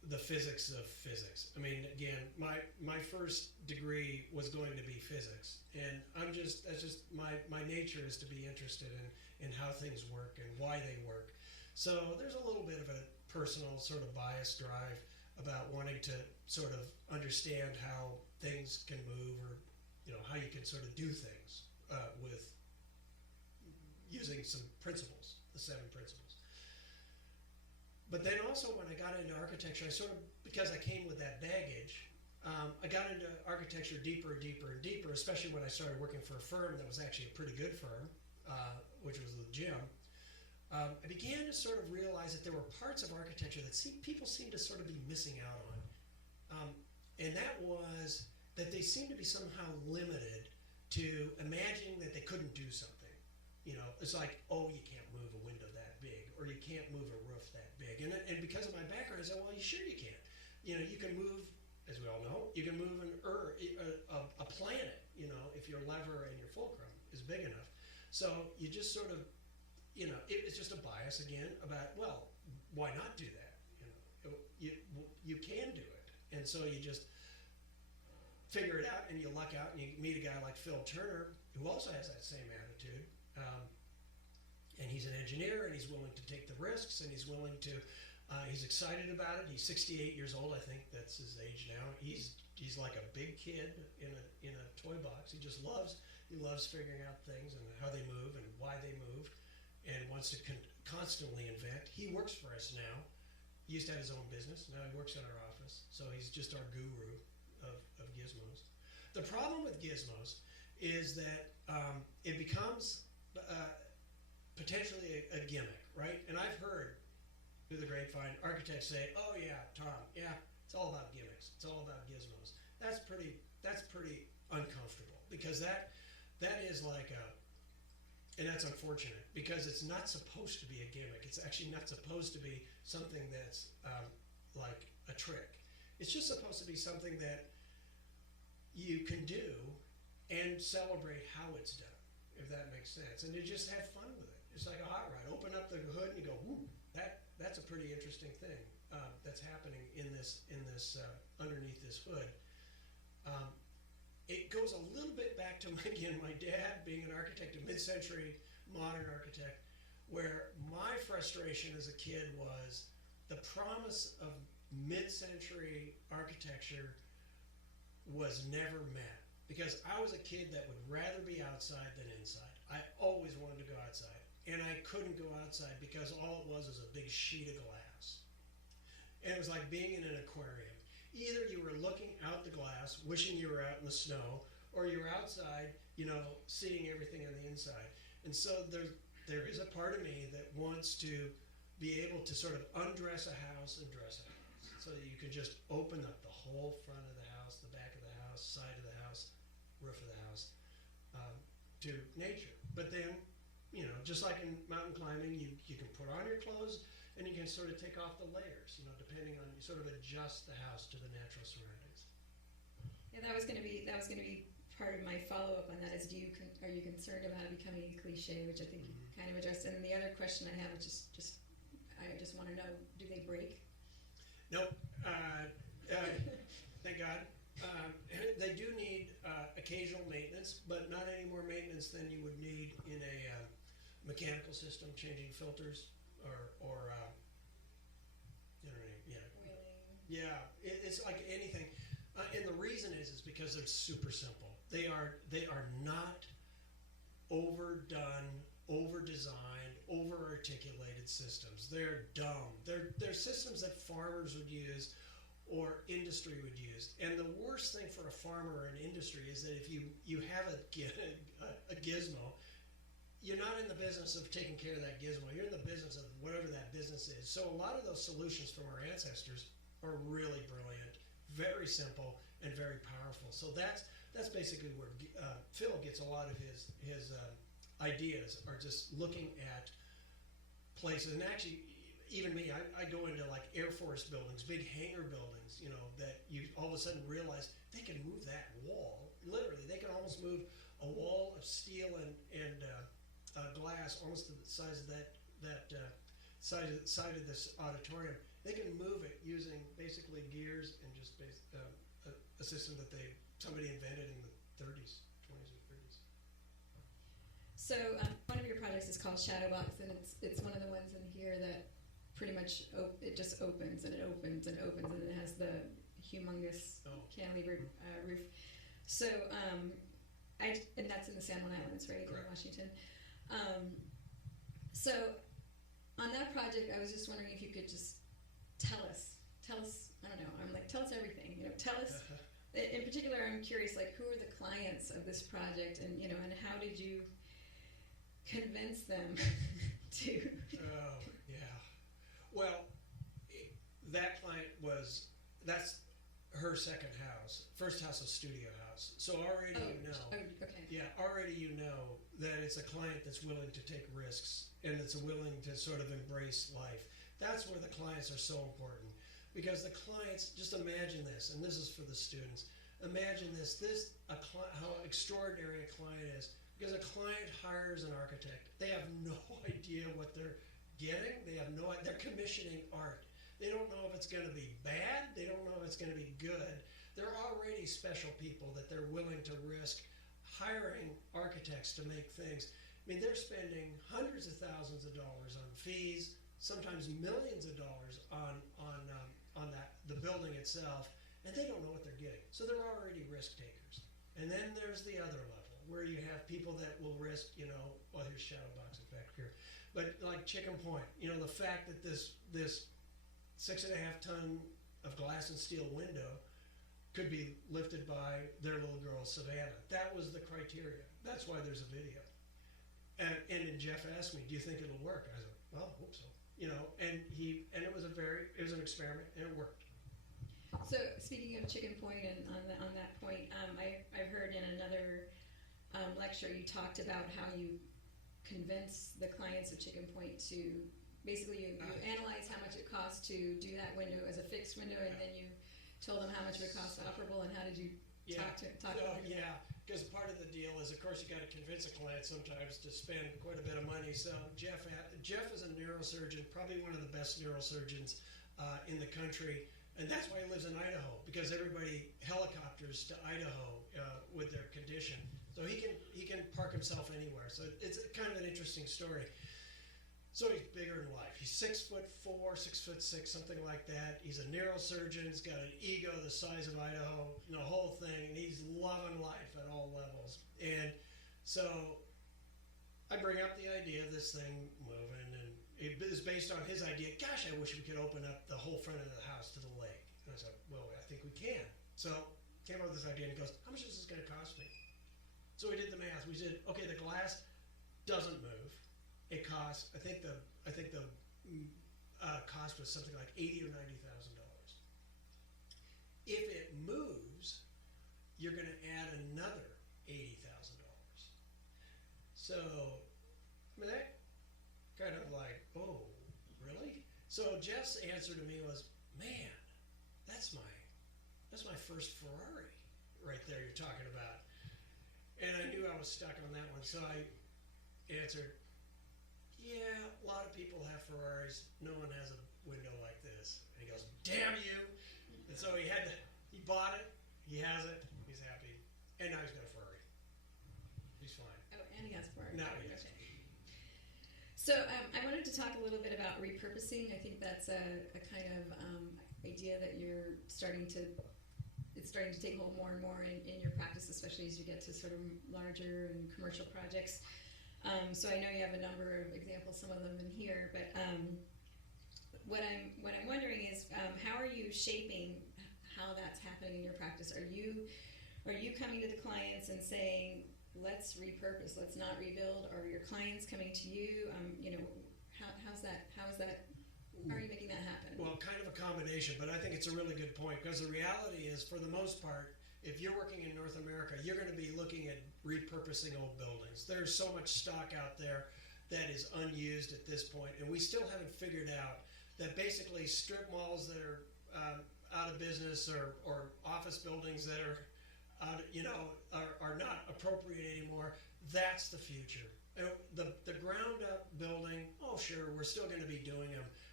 the physics of physics. I mean, again, my first degree was going to be physics, and that's just my nature is to be interested in how things work and why they work. So there's a little bit of a personal sort of bias drive about wanting to sort of understand how things can move, or how you can sort of do things with using some principles, the 7 principles. But then also when I got into architecture, I sort of, because I came with that baggage, I got into architecture deeper and deeper and deeper, especially when I started working for a firm that was actually a pretty good firm, which was the Jim. I began to sort of realize that there were parts of architecture that people seemed to sort of be missing out on. And that was that they seemed to be somehow limited to imagining that they couldn't do something. It's like, oh, you can't move a window that big, or you can't move a roof that big. And because of my background, I said, well, sure you can. You can move, as we all know, you can move a planet, if your lever and your fulcrum is big enough. So you just sort of, it's just a bias again about, well, why not do that? You can do it. And so you just figure it out, and you luck out, and you meet a guy like Phil Turner, who also has that same attitude. And he's an engineer, and he's willing to take the risks, and he's willing to, he's excited about it. He's 68 years old, I think that's his age now. He's like a big kid in a toy box. He loves figuring out things and how they move and why they move, and wants to constantly invent. He works for us now. He used to have his own business. Now he works in our office. So he's just our guru of gizmos. The problem with gizmos is that it becomes potentially a gimmick, right? And I've heard through the grapevine architects say, "Oh yeah, Tom, yeah, it's all about gimmicks. It's all about gizmos." That's pretty uncomfortable, because that is like and that's unfortunate, because it's not supposed to be a gimmick. It's actually not supposed to be something that's like a trick. It's just supposed to be something that you can do and celebrate how it's done, if that makes sense. And you just have fun with it. It's like a hot rod. Open up the hood and you go, "Woo, that's a pretty interesting thing that's happening in this underneath this hood." It goes a little bit back to my dad being an architect, a mid-century modern architect, where my frustration as a kid was the promise of mid-century architecture was never met. Because I was a kid that would rather be outside than inside. I always wanted to go outside. And I couldn't go outside because all it was a big sheet of glass. And it was like being in an aquarium. Either you were looking out the glass, wishing you were out in the snow, or you were outside, seeing everything on the inside. And so there is a part of me that wants to be able to sort of undress a house and dress a house. So that you can just open up the whole front of the house, the back of the house, side of the house, roof of the house, to nature. But then, just like in mountain climbing, you can put on your clothes and you can sort of take off the layers, depending on, you sort of adjust the house to the natural surroundings. Yeah, that was going to be part of my follow-up on that. Is are you concerned about it becoming a cliche, which I think you kind of addressed. And the other question I have is I just want to know, do they break? Nope. Thank God. They do need occasional maintenance, but not any more maintenance than you would need in a mechanical system, changing filters or yeah, it's like anything. And the reason is because they're super simple. They are not overdone, over-designed, over-articulated systems. They're dumb. They're systems that farmers would use or industry would use. And the worst thing for a farmer or an industry is that if you have a gizmo, you're not in the business of taking care of that gizmo. You're in the business of whatever that business is. So a lot of those solutions from our ancestors are really brilliant, very simple, and very powerful. So that's basically where Phil gets a lot of his ideas, are just looking at places. And actually, even me, I go into like Air Force buildings, big hangar buildings, that you all of a sudden realize they can move that wall. Literally, they can almost move a wall of steel and glass almost to the size of that side of this auditorium. they can move it using basically gears and just a system that somebody invented in the 30s, 20s or 30s. So one of your projects is called Shadowbox, and it's one of the ones in here that pretty much it just opens and it opens and opens, and it has the humongous cantilever roof. So and that's in the San Juan Islands, right, Correct. in Washington. So on that project, I was just wondering if you could just tell us. I don't know. I'm like, tell us everything. Tell us. In particular, I'm curious, like, who are the clients of this project, and and how did you convince them to? Oh, yeah. Well, that client that's her second house. First house is studio house. So already okay. Yeah, already you know that it's a client that's willing to take risks and it's willing to sort of embrace life. That's where the clients are so important, because the clients, just imagine this, and this is for the students. Imagine how extraordinary a client is, because a client hires an architect. They have no idea what they're getting. They're commissioning art. They don't know if it's going to be bad. They don't know if it's going to be good. They're already special people that they're willing to risk hiring architects to make things. I mean, they're spending hundreds of thousands of dollars on fees, sometimes millions of dollars on the building itself, and they don't know what they're getting. So they're already risk takers. And then there's the other level, where you have people that will risk, well, here's Shadowbox back here, but like Chicken Point, the fact that this 6.5 ton of glass and steel window could be lifted by their little girl Savannah. That was the criteria. That's why there's a video. And then Jeff asked me, "Do you think it'll work?" I said, "Well, I hope so." And it was an experiment, and it worked. So speaking of Chicken Point, and on that point, I've heard in another lecture you talked about how you convince the clients of Chicken Point to basically you analyze how much it costs to do that window as a fixed window, and then you told them how much it would cost operable, and how did you talk to them? Yeah, because part of the deal is, of course, you got to convince a client sometimes to spend quite a bit of money. So Jeff is a neurosurgeon, probably one of the best neurosurgeons in the country, and that's why he lives in Idaho, because everybody helicopters to Idaho with their condition. So he can park himself anywhere. So it's kind of an interesting story. So he's bigger in life. He's 6'4", 6'6", something like that. He's a neurosurgeon. He's got an ego the size of Idaho, the whole thing. And he's loving life at all levels. And so I bring up the idea of this thing moving, and it is based on his idea. Gosh, I wish we could open up the whole front of the house to the lake. And I said, well, I think we can. So came up with this idea, and he goes, how much is this going to cost me? So we did the math. We said, okay, the glass doesn't move. It costs, I think the cost was something like $80,000 or $90,000. If it moves, you're going to add another $80,000. So, I mean, that kind of like, oh, really? So Jeff's answer to me was, man, that's my first Ferrari right there you're talking about. And I knew I was stuck on that one, so I answered, yeah, a lot of people have Ferraris. No one has a window like this. And he goes, damn you. And so he bought it. He has it. He's happy. And now he's got a Ferrari. He's fine. Oh, and he has Ferrari. Now he has. Okay. So I wanted to talk a little bit about repurposing. I think that's a kind of idea that it's starting to take hold more and more in your practice, especially as you get to sort of larger and commercial projects. So I know you have a number of examples, some of them in here, but what I'm wondering is how are you shaping how that's happening in your practice? Are you coming to the clients and saying, let's repurpose, let's not rebuild? Or are your clients coming to you? How are you making that happen? Well, kind of a combination, but I think it's a really good point, because the reality is, for the most part, if you're working in North America, you're going to be looking at repurposing old buildings. There's so much stock out there that is unused at this point, and we still haven't figured out that basically strip malls that are out of business, or office buildings that are are not appropriate anymore. That's the future. The ground up building, oh sure, we're still going to be doing them,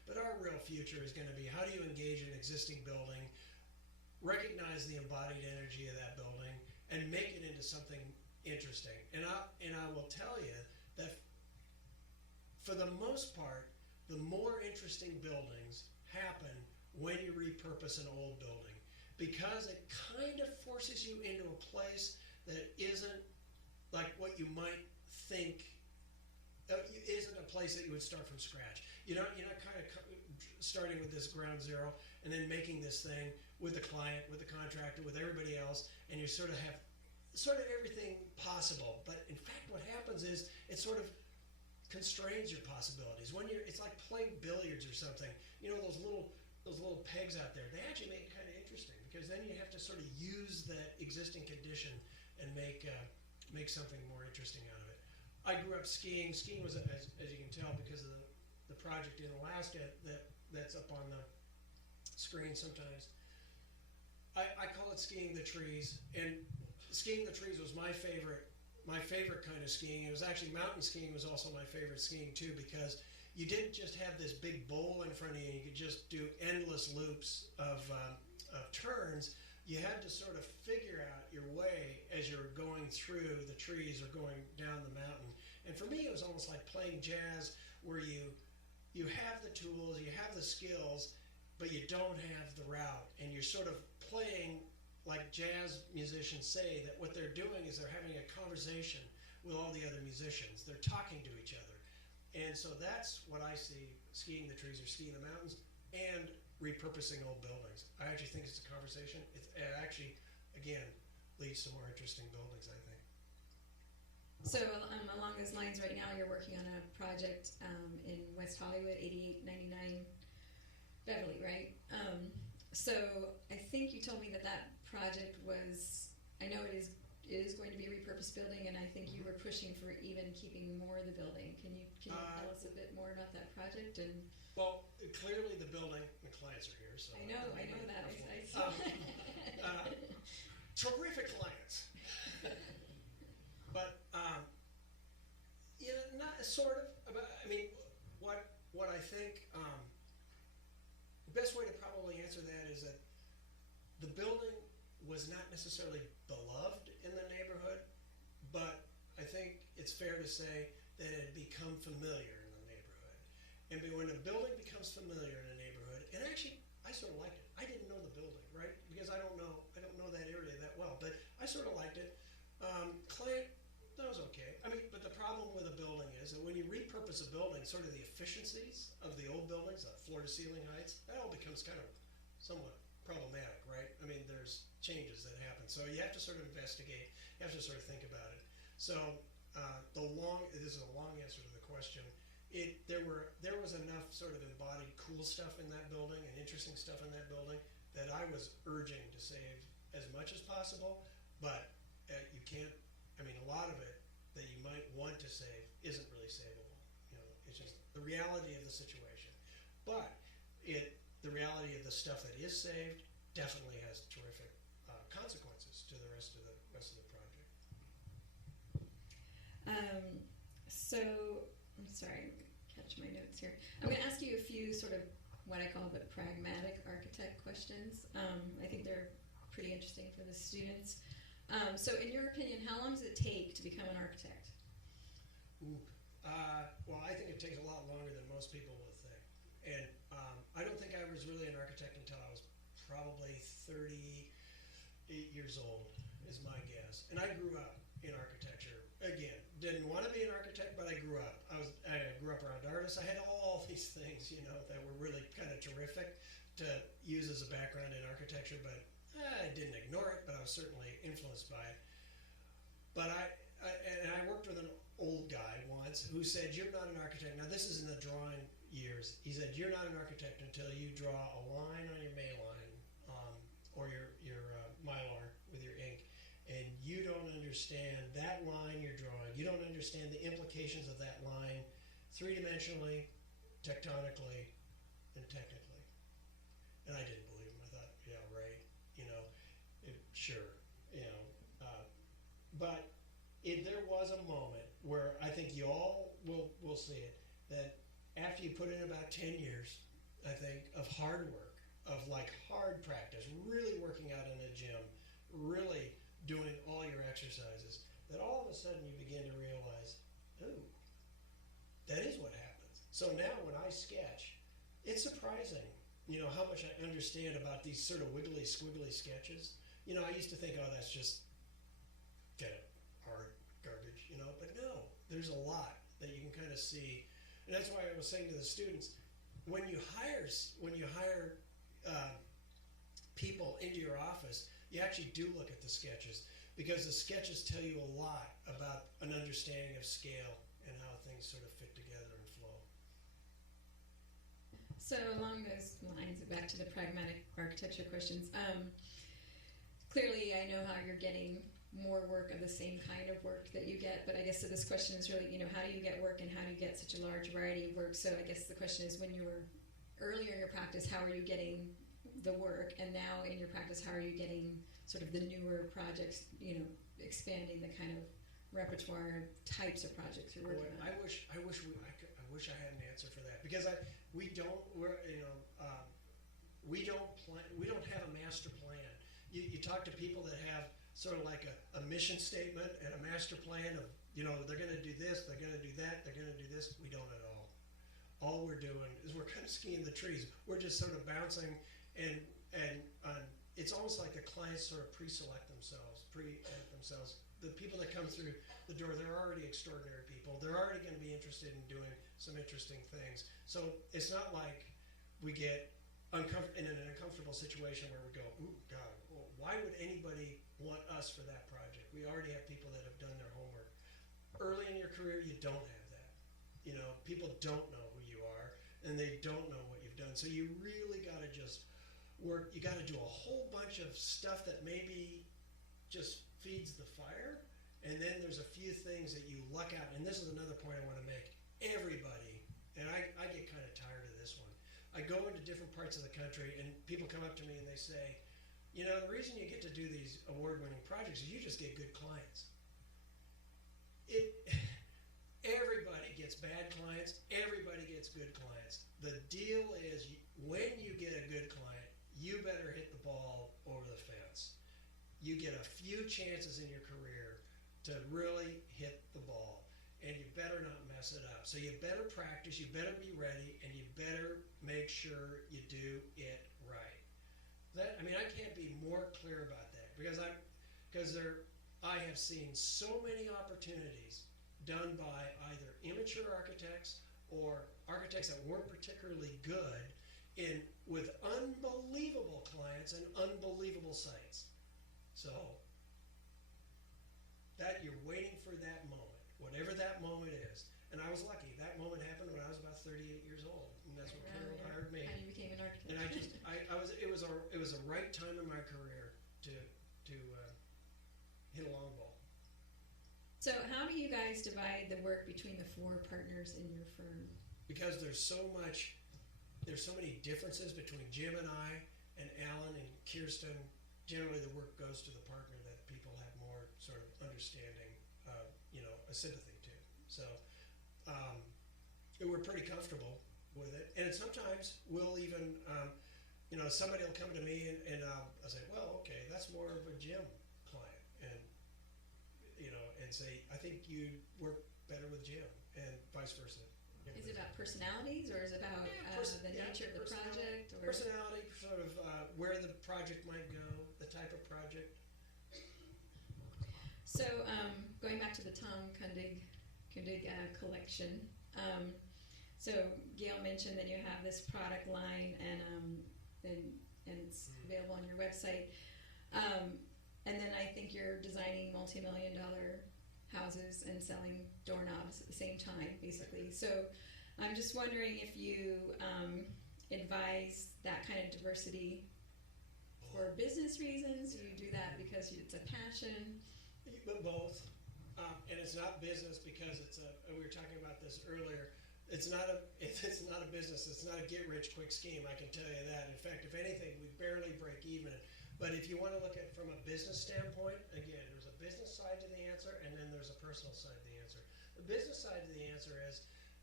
But our real future is going to be, how do you engage an existing building, recognize the embodied energy of that building, and make it into something interesting. And I will tell you that for the most part, the more interesting buildings happen when you repurpose an old building, because it kind of forces you into a place that isn't like what you might think, isn't a place that you would start from scratch. You're not kind of starting with this ground zero and then making this thing with the client, with the contractor, with everybody else, and you sort of have everything possible. But in fact, what happens is it sort of constrains your possibilities. It's like playing billiards or something. You know, those little pegs out there, they actually make it kind of interesting, because then you have to sort of use that existing condition and make something more interesting out of it. I grew up skiing. Skiing was, as you can tell, because of the project in Alaska that's up on the screen sometimes. I call it skiing the trees, and skiing the trees was my favorite kind of skiing. It was actually, mountain skiing was also my favorite skiing too, because you didn't just have this big bowl in front of you and you could just do endless loops of turns. You had to sort of figure out your way as you're going through the trees or going down the mountain. And for me, it was almost like playing jazz, where you have the tools, you have the skills, but you don't have the route, and you're sort of playing like jazz musicians say, that what they're doing is they're having a conversation with all the other musicians. They're talking to each other. And so that's what I see skiing the trees or skiing the mountains and repurposing old buildings. I actually think it's a conversation. It actually, again, leads to more interesting buildings, I think. So along those lines, right now you're working on a project in West Hollywood, 8899 Beverly, right? So I think you told me that project was, I know it is going to be a repurposed building, and I think you were pushing for even keeping more of the building. Can you tell us a bit more about that project? And well, clearly the building, the clients are here, so I know that. Terrific clients. But not sort of. I mean, what I think the best way to probably answer that is that the building was not necessarily beloved in the neighborhood, but I think it's fair to say that it had become familiar in the neighborhood. And when a building becomes familiar in a neighborhood, and actually I sort of liked it. I didn't know the building, right? Because I don't know that area that well, but I sort of liked it. Client, that was okay. I mean, but the problem with a building is that when you repurpose a building, sort of the efficiencies of the old buildings, the floor-to-ceiling heights, that all becomes kind of somewhat problematic, right? I mean, there's changes that happen. So you have to sort of investigate. You have to sort of think about it. So this is a long answer to the question. There was enough sort of embodied cool stuff in that building and interesting stuff in that building that I was urging to save as much as possible, but you can't, I mean, a lot of it that you might want to save isn't really savable. You know, it's just the reality of the situation. But the reality of the stuff that is saved definitely has terrific consequences to the rest of the project. So, I'm sorry, catch my notes here. I'm going to ask you a few sort of what I call the pragmatic architect questions. I think they're pretty interesting for the students. So in your opinion, how long does it take to become an architect? Well, I think it takes a lot longer than most people will think. And I don't think I was really an architect until I was probably 38 years old, is my guess. And I grew up in architecture. Again, didn't want to be an architect, but I grew up. I grew up around artists. I had all these things, that were really kind of terrific to use as a background in architecture, but I didn't ignore it, but I was certainly influenced by it. But I worked with an old guy once who said, "You're not an architect." Now, this is in the drawing years. He said, "You're not an architect until you draw a line on your Mayline or your Mylar with your ink, and you don't understand that line you're drawing. You don't understand the implications of that line three-dimensionally, tectonically, and technically." And I didn't believe him. I thought, yeah, right. Sure. But there was a moment where I think you all will see it, that after you put in about 10 years I think, of hard work, of like hard practice, really working out in a gym, really doing all your exercises, that all of a sudden you begin to realize, oh, that is what happens. So now when I sketch, it's surprising, how much I understand about these sort of wiggly, squiggly sketches. I used to think, oh, that's just kind of art garbage, but no, there's a lot that you can kind of see. And that's why I was saying to the students, when you hire people into your office, you actually do look at the sketches, because the sketches tell you a lot about an understanding of scale and how things sort of fit together and flow. So along those lines, back to the pragmatic architecture questions, clearly I know how you're getting more work of the same kind of work that you get, but I guess so this question is really, how do you get work and how do you get such a large variety of work? So I guess the question is, when you were earlier in your practice, how are you getting the work, and now in your practice, how are you getting sort of the newer projects, expanding the kind of repertoire types of projects you're working on? I wish I had an answer for that, because we don't have a master plan. You talk to people that have sort of like a mission statement and a master plan of, they're going to do this, they're going to do that, they're going to do this. We don't at all. All we're doing is we're kind of skiing the trees. We're just sort of bouncing, and it's almost like the clients sort of pre-select themselves, pre-edit themselves. The people that come through the door, they're already extraordinary people. They're already going to be interested in doing some interesting things. So it's not like we get in an uncomfortable situation where we go, ooh, God, well, why would anybody want us for that project? We already have people that have done their homework. Early in your career, you don't have that. People don't know who you are, and they don't know what you've done. So you really got to just work. You got to do a whole bunch of stuff that maybe just feeds the fire, and then there's a few things that you luck out. And this is another point I want to make. Everybody, and I get kind of tired of this one. I go into different parts of the country, and people come up to me and they say, the reason you get to do these award-winning projects is you just get good clients. Everybody gets bad clients. Everybody gets good clients. The deal is, when you get a good client, you better hit the ball over the fence. You get a few chances in your career to really hit the ball, and you better not mess it up. So you better practice, you better be ready, and you better make sure you do it right. I can't be more clear about that, because I have seen so many opportunities done by either immature architects or architects that weren't particularly good with unbelievable clients and unbelievable sites. So that you're waiting for that moment, whatever that moment is. And I was lucky. That moment happened when I was about 38 years old, and that's when Carol hired me. And you became an architect. And it was a right time in my career to hit a long ball. So how do you guys divide the work between the four partners in your firm? Because there's so many differences between Jim and I and Alan and Kirsten. Generally, the work goes to the partner that people have more sort of understanding, a sympathy to. So we're pretty comfortable with it. And sometimes we'll even, somebody will come to me and I'll say, well, okay, that's more of a Jim client. And, and say, I think you work better with Jim, and vice versa. Is it about personalities, or is it about the nature of the project? Or? Personality, sort of where the project might go, the type of project. So going back to the Tom Kundig collection, so Gail mentioned that you have this product line, and it's available on your website. And then I think you're designing multi-million-dollar houses and selling doorknobs at the same time, basically. So I'm just wondering if you advise that kind of diversity for business reasons. Do you do that because it's a passion? But both. And it's not business because we were talking about this earlier. It's not a business. It's not a get-rich-quick scheme, I can tell you that. In fact, if anything, we barely break even. But if you want to look at it from a business standpoint, again, there's a business side to the answer, and then there's a personal side to the answer. The business side of the answer is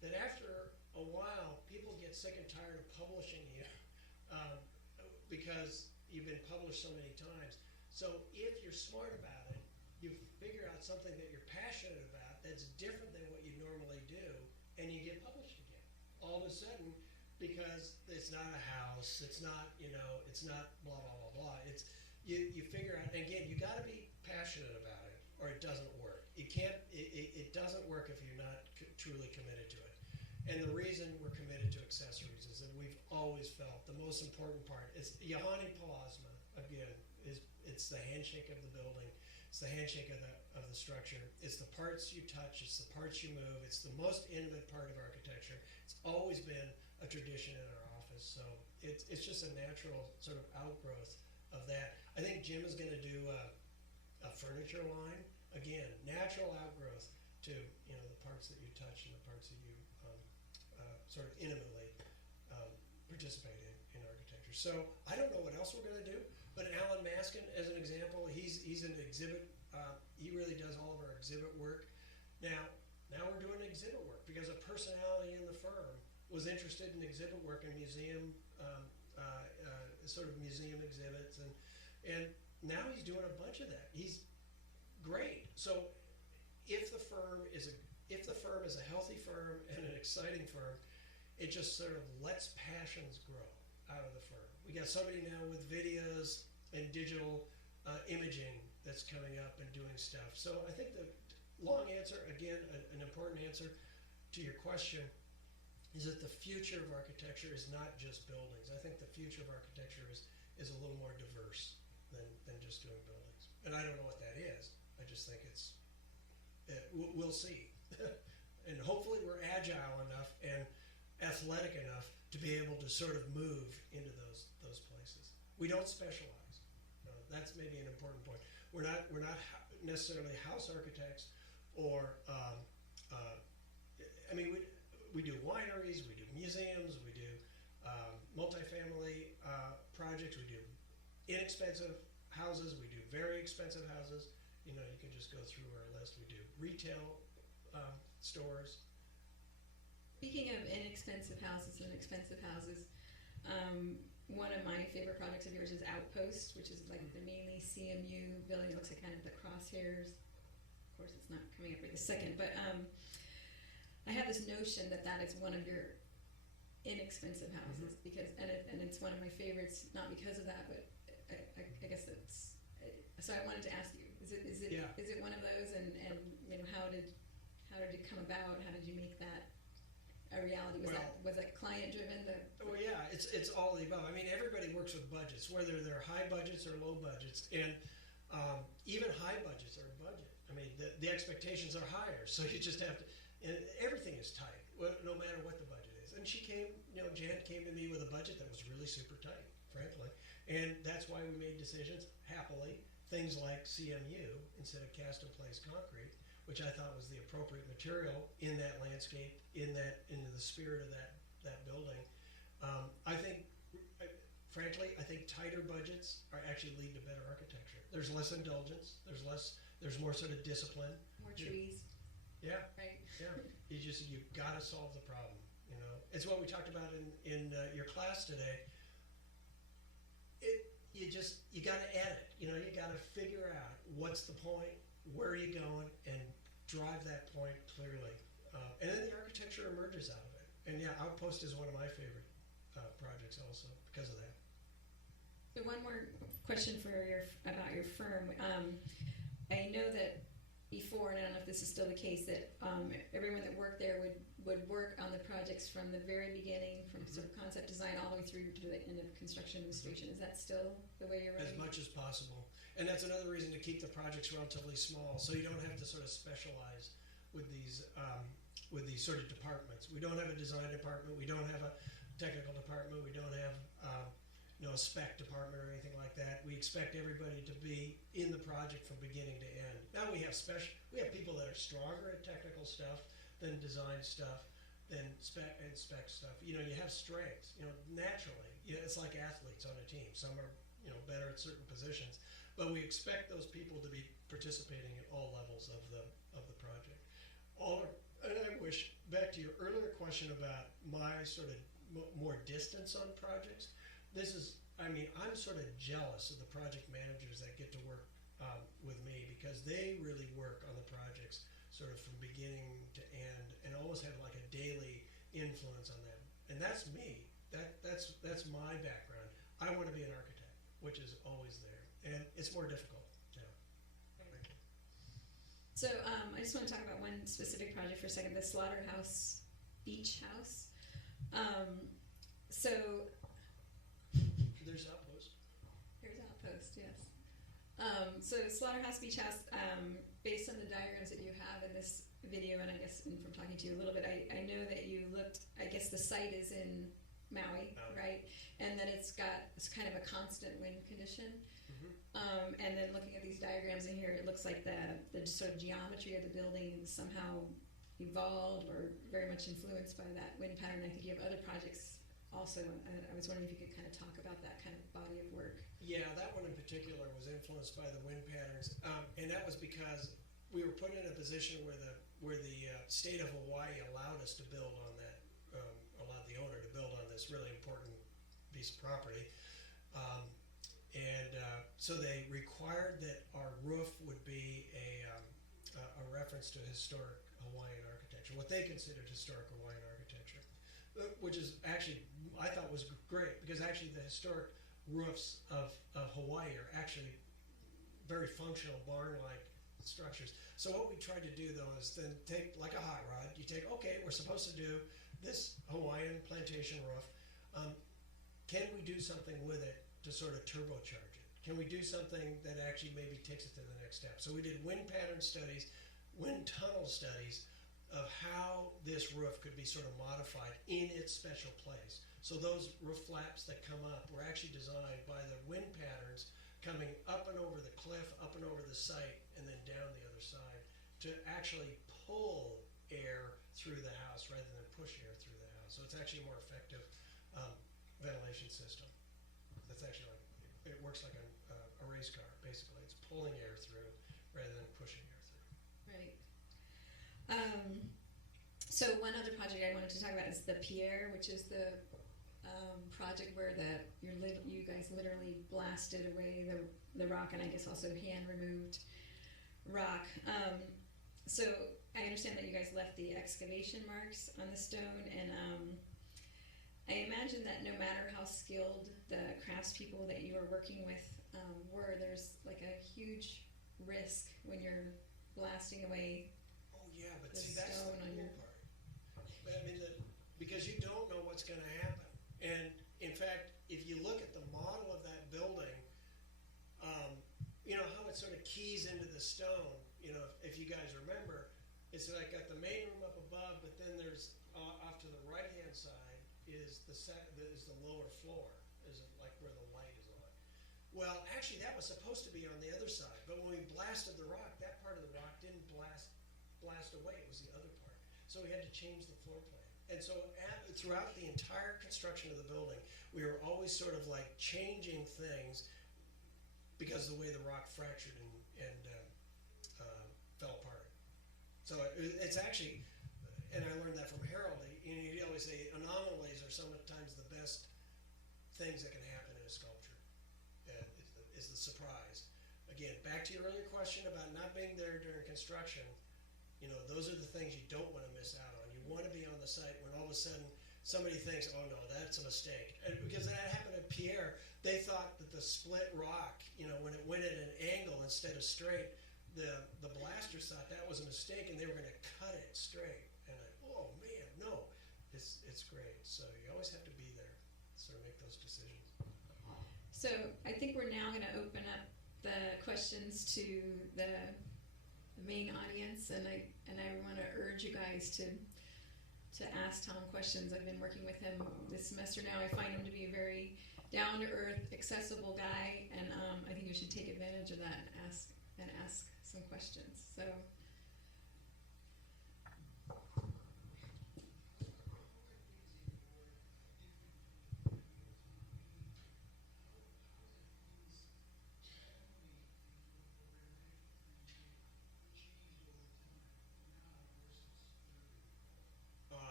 that after a while, people get sick and tired of publishing you because you've been published so many times. So if you're smart about it, you figure out something that you're passionate about that's different than what you normally do, and you get published again. All of a sudden, because it's not a house, it's not, it's not blah, blah, blah, blah. It's, you figure out, and again, you gotta be passionate about it, or it doesn't work. It doesn't work if you're not truly committed to it. And the reason we're committed to accessories is that we've always felt the most important part is Johanni Plasma, again, it's the handshake of the building, it's the handshake of the structure, it's the parts you touch, it's the parts you move, it's the most intimate part of architecture. It's always been a tradition in our office, so it's just a natural sort of outgrowth of that. I think Jim is gonna do a furniture line, again, natural outgrowth to the parts that you touch and the parts that you sort of intimately participate in architecture. So I don't know what else we're going to do, but Alan Maskin, as an example, he's an exhibit. He really does all of our exhibit work. Now we're doing exhibit work because a personality in the firm was interested in exhibit work and museum, sort of museum exhibits, and now he's doing a bunch of that. He's great. So if the firm is a healthy firm and an exciting firm, it just sort of lets passions grow out of the firm. We got somebody now with videos and digital imaging that's coming up and doing stuff. So I think the long answer, again, an important answer to your question, is that the future of architecture is not just buildings. I think the future of architecture is a little more diverse than just doing buildings. And I don't know what that is. I just think it's, we'll see. And hopefully we're agile enough and athletic enough to be able to sort of move into those places. We don't specialize. That's maybe an important point. We're not necessarily house architects, or we do wineries, we do museums, we do multifamily projects, we do inexpensive houses, we do very expensive houses. You can just go through our list. We do retail stores. Speaking of inexpensive houses and expensive houses, one of my favorite projects of yours is Outpost, which is like the mainly CMU building. It looks like kind of the crosshairs. Of course, it's not coming up right this second, but I have this notion that is one of your inexpensive houses, because and it's one of my favorites, not because of that, but I guess it's. So I wanted to ask you: is it one of those? And how did it come about? How did you make that a reality? Was that client driven? Oh yeah, it's all of the above. I mean, everybody works with budgets, whether they're high budgets or low budgets, and even high budgets are a budget. I mean, the expectations are higher, so you just have to. And everything is tight, no matter what the budget is. And she came, Jan came to me with a budget that was really super tight, frankly, and that's why we made decisions happily. Things like CMU instead of cast in place concrete, which I thought was the appropriate material in that landscape, in the spirit of that building. I think, frankly, tighter budgets actually lead to better architecture. There's less indulgence. There's more sort of discipline. More trees. Yeah. Right. Yeah. You've got to solve the problem. It's what we talked about in your class today. You got to edit. You got to figure out what's the point, where are you going, and drive that point clearly. And then the architecture emerges out of it. And yeah, Outpost is one of my favorite projects also because of that. So one more question about your firm. I know that before, and I don't know if this is still the case, that everyone that worked there would work on the projects from the very beginning, from sort of concept design all the way through to the end of construction administration. Is that still the way you're running? As much as possible. And that's another reason to keep the projects relatively small, so you don't have to sort of specialize with these sort of departments. We don't have a design department. We don't have a technical department. We don't have a spec department or anything like that. We expect everybody to be in the project from beginning to end. Now we have people that are stronger at technical stuff than design stuff, than spec stuff. You have strengths. Naturally, it's like athletes on a team. Some are better at certain positions, but we expect those people to be participating at all levels of the project. And I wish, back to your earlier question about my sort of more distance on projects. This is, I mean, I'm sort of jealous of the project managers that get to work with me, because they really work on the projects sort of from beginning to end and almost have like a daily influence on them. And that's me. That's my background. I want to be an architect, which is always there, and it's more difficult. Yeah. Thank you. So I just want to talk about one specific project for a second, the Slaughterhouse Beach House. So There's Outpost. here's Outpost, yes. So Slaughterhouse Beach House, based on the diagrams that you have in this video, and I guess from talking to you a little bit, I know that you looked, I guess the site is in Maui, right? And then it's kind of a constant wind condition. And then looking at these diagrams in here, it looks like the sort of geometry of the building somehow evolved or very much influenced by that wind pattern. I think you have other projects also. I was wondering if you could kind of talk about that kind of body of work. Yeah, that one in particular was influenced by the wind patterns, and that was because we were put in a position where the state of Hawaii allowed us to build on that, allowed the owner to build on this really important piece of property, and so they required that our roof would be a reference to historic Hawaiian architecture, what they considered historic Hawaiian architecture, which is actually, I thought was great, because actually the historic roofs of Hawaii are actually very functional barn-like structures. So what we tried to do though is then take, like a hot rod, you take, okay, we're supposed to do this Hawaiian plantation roof. Can we do something with it to sort of turbocharge it? Can we do something that actually maybe takes it to the next step? So we did wind pattern studies, wind tunnel studies of how this roof could be sort of modified in its special place. So those roof flaps that come up were actually designed by the wind patterns coming up and over the cliff, up and over the site, and then down the other side to actually pull air through the house rather than push air through the house. So it's actually a more effective ventilation system. That's actually like, it works like a race car, basically. It's pulling air through rather than pushing air through. Right. So one other project I wanted to talk about is the Pierre, which is the project where you guys literally blasted away the rock, and I guess also hand removed rock. So I understand that you guys left the excavation marks on the stone, and I imagine that no matter how skilled the craftspeople that you are working with were, there's like a huge risk when you're blasting away. Oh yeah, but The see, that's the stone on cool your- part. I mean, because you don't know what's going to happen. And in fact, if you look at the model of that building, you know how it sort of keys into the stone. You know, if you guys remember, it's like got the main room up above, but then there's off to the right hand side is the lower floor, is like where the light is on. Well, actually, that was supposed to be on the other side, but when we blasted the rock, that part of the rock didn't blast away. It was the other part. So we had to change the floor plan. And so throughout the entire construction of the building, we were always sort of like changing things because of the way the rock fractured and fell apart. So it's actually, and I learned that from Harold, you always say anomalies are sometimes the best things that can happen in a sculpture, is the surprise. Again, back to your earlier question about not being there during construction, you know, those are the things you don't want to miss out on. You want to be on the site when all of a sudden somebody thinks, oh no, that's a mistake. And because that happened at Pierre, they thought that the split rock, you know, when it went at an angle instead of straight, the blasters thought that was a mistake and they were going to cut it straight. And oh man, no, it's great. So you always have to be there to sort of make those decisions. So I think we're now going to open up the questions to the main audience, and I want to urge you guys to ask Tom questions. I've been working with him this semester now. I find him to be a very down-to-earth, accessible guy, and I think you should take advantage of that and ask some questions. So.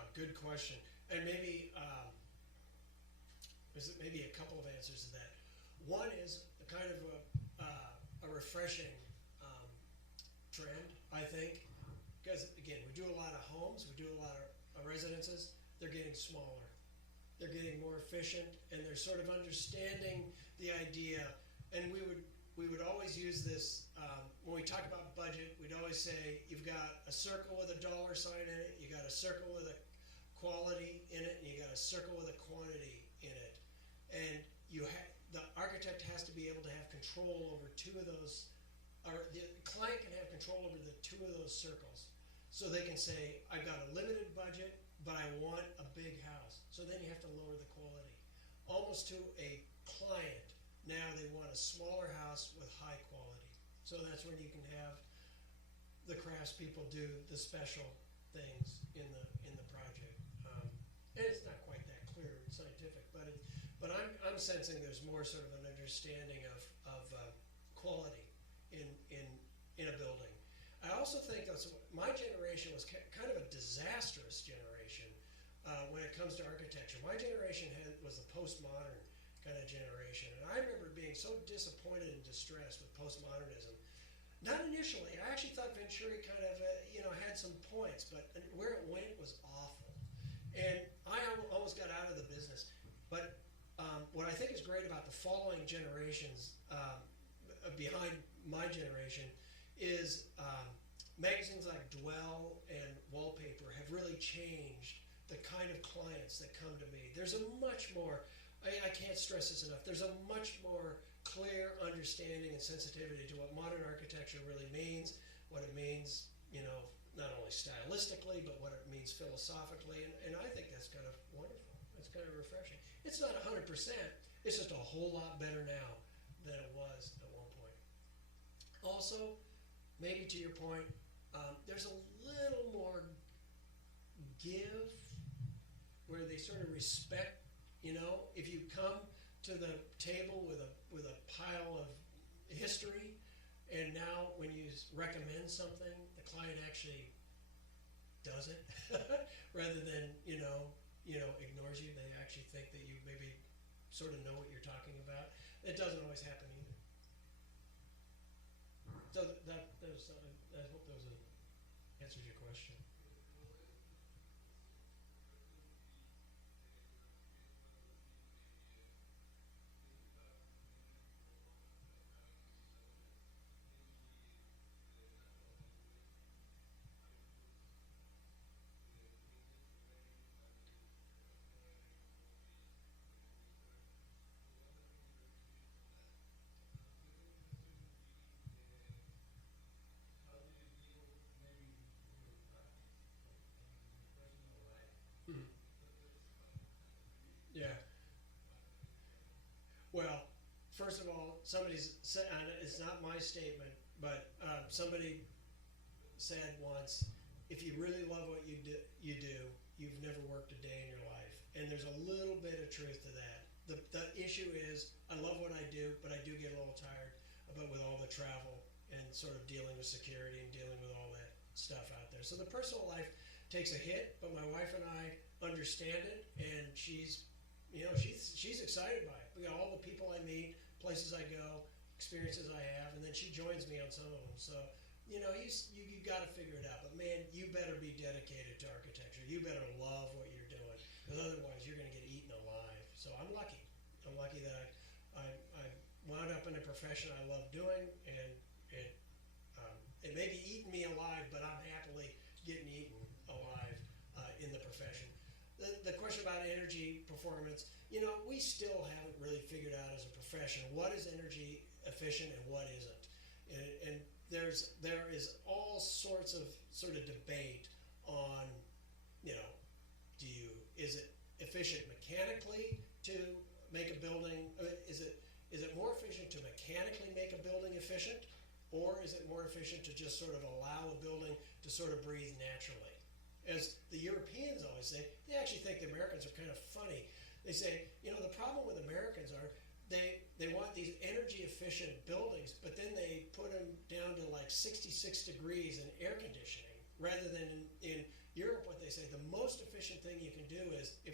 Good question. And maybe there's maybe a couple of answers to that. One is a kind of a refreshing trend, I think, because again, we do a lot of homes, we do a lot of residences. They're getting smaller, they're getting more efficient, and they're sort of understanding the idea. And we would always use this when we talk about budget. We'd always say you've got a circle with a dollar sign in it, you got a circle with a quality in it, and you got a circle with a quantity in it. And the architect has to be able to have control over two of those, or the client can have control over the two of those circles. So they can say, I've got a limited budget, but I want a big house. So then you have to lower the quality. Almost to a client, now they want a smaller house with high quality. So that's when you can have the craftspeople do the special things in the project. And it's not quite that clear and scientific, but I'm sensing there's more sort of an understanding of quality in a building. I also think that my generation was kind of a disastrous generation when it comes to architecture. My generation was the postmodern kind of generation, and I remember being so disappointed and distressed with postmodernism. Not initially. I actually thought Venturi kind of had some points, but where it went was awful. And I almost got out of the business. But what I think is great about the following generations behind my generation is magazines like Dwell and Wallpaper have really changed the kind of clients that come to me. There's a much more, I can't stress this enough, there's a much more clear understanding and sensitivity to what modern architecture really means, what it means, not only stylistically, but what it means philosophically, and I think that's kind of wonderful. It's kind of refreshing. It's not 100%, it's just a whole lot better now than it was at one point. Also, maybe to your point, there's a little more give, where they sort of respect, if you come to the table with a pile of history, and now when you recommend something, the client actually does it rather than ignores you. They actually think that you maybe sort of know what you're talking about. It doesn't always happen either. So I hope those answers your question. Yeah. Well, first of all, somebody's said, and it's not my statement, but somebody said once, if you really love what you do, you've never worked a day in your life. And there's a little bit of truth to that. The issue is, I love what I do, but I do get a little tired with all the travel and sort of dealing with security and dealing with all that stuff out there. So the personal life takes a hit, but my wife and I understand it, and she's excited by it. We got all the people I meet, places I go, experiences I have, and then she joins me on some of them. So, you got to figure it out. But man, you better be dedicated to architecture. You better love what you're doing, because otherwise you're going to get eaten alive. So I'm lucky. I'm lucky that I wound up in a profession I love doing, and it may be eating me alive, but I'm happily getting eaten alive in the profession. The question about energy performance, we still haven't really figured out as a profession what is energy efficient and what isn't. And there is all sorts of sort of debate on, is it efficient mechanically to make a building? Is it more efficient to mechanically make a building efficient, or is it more efficient to just sort of allow a building to sort of breathe naturally? As the Europeans always say, they actually think the Americans are kind of funny. They say, the problem with Americans are they want these energy efficient buildings, but then they put them down to like 66 degrees in air conditioning, rather than in Europe, what they say, the most efficient thing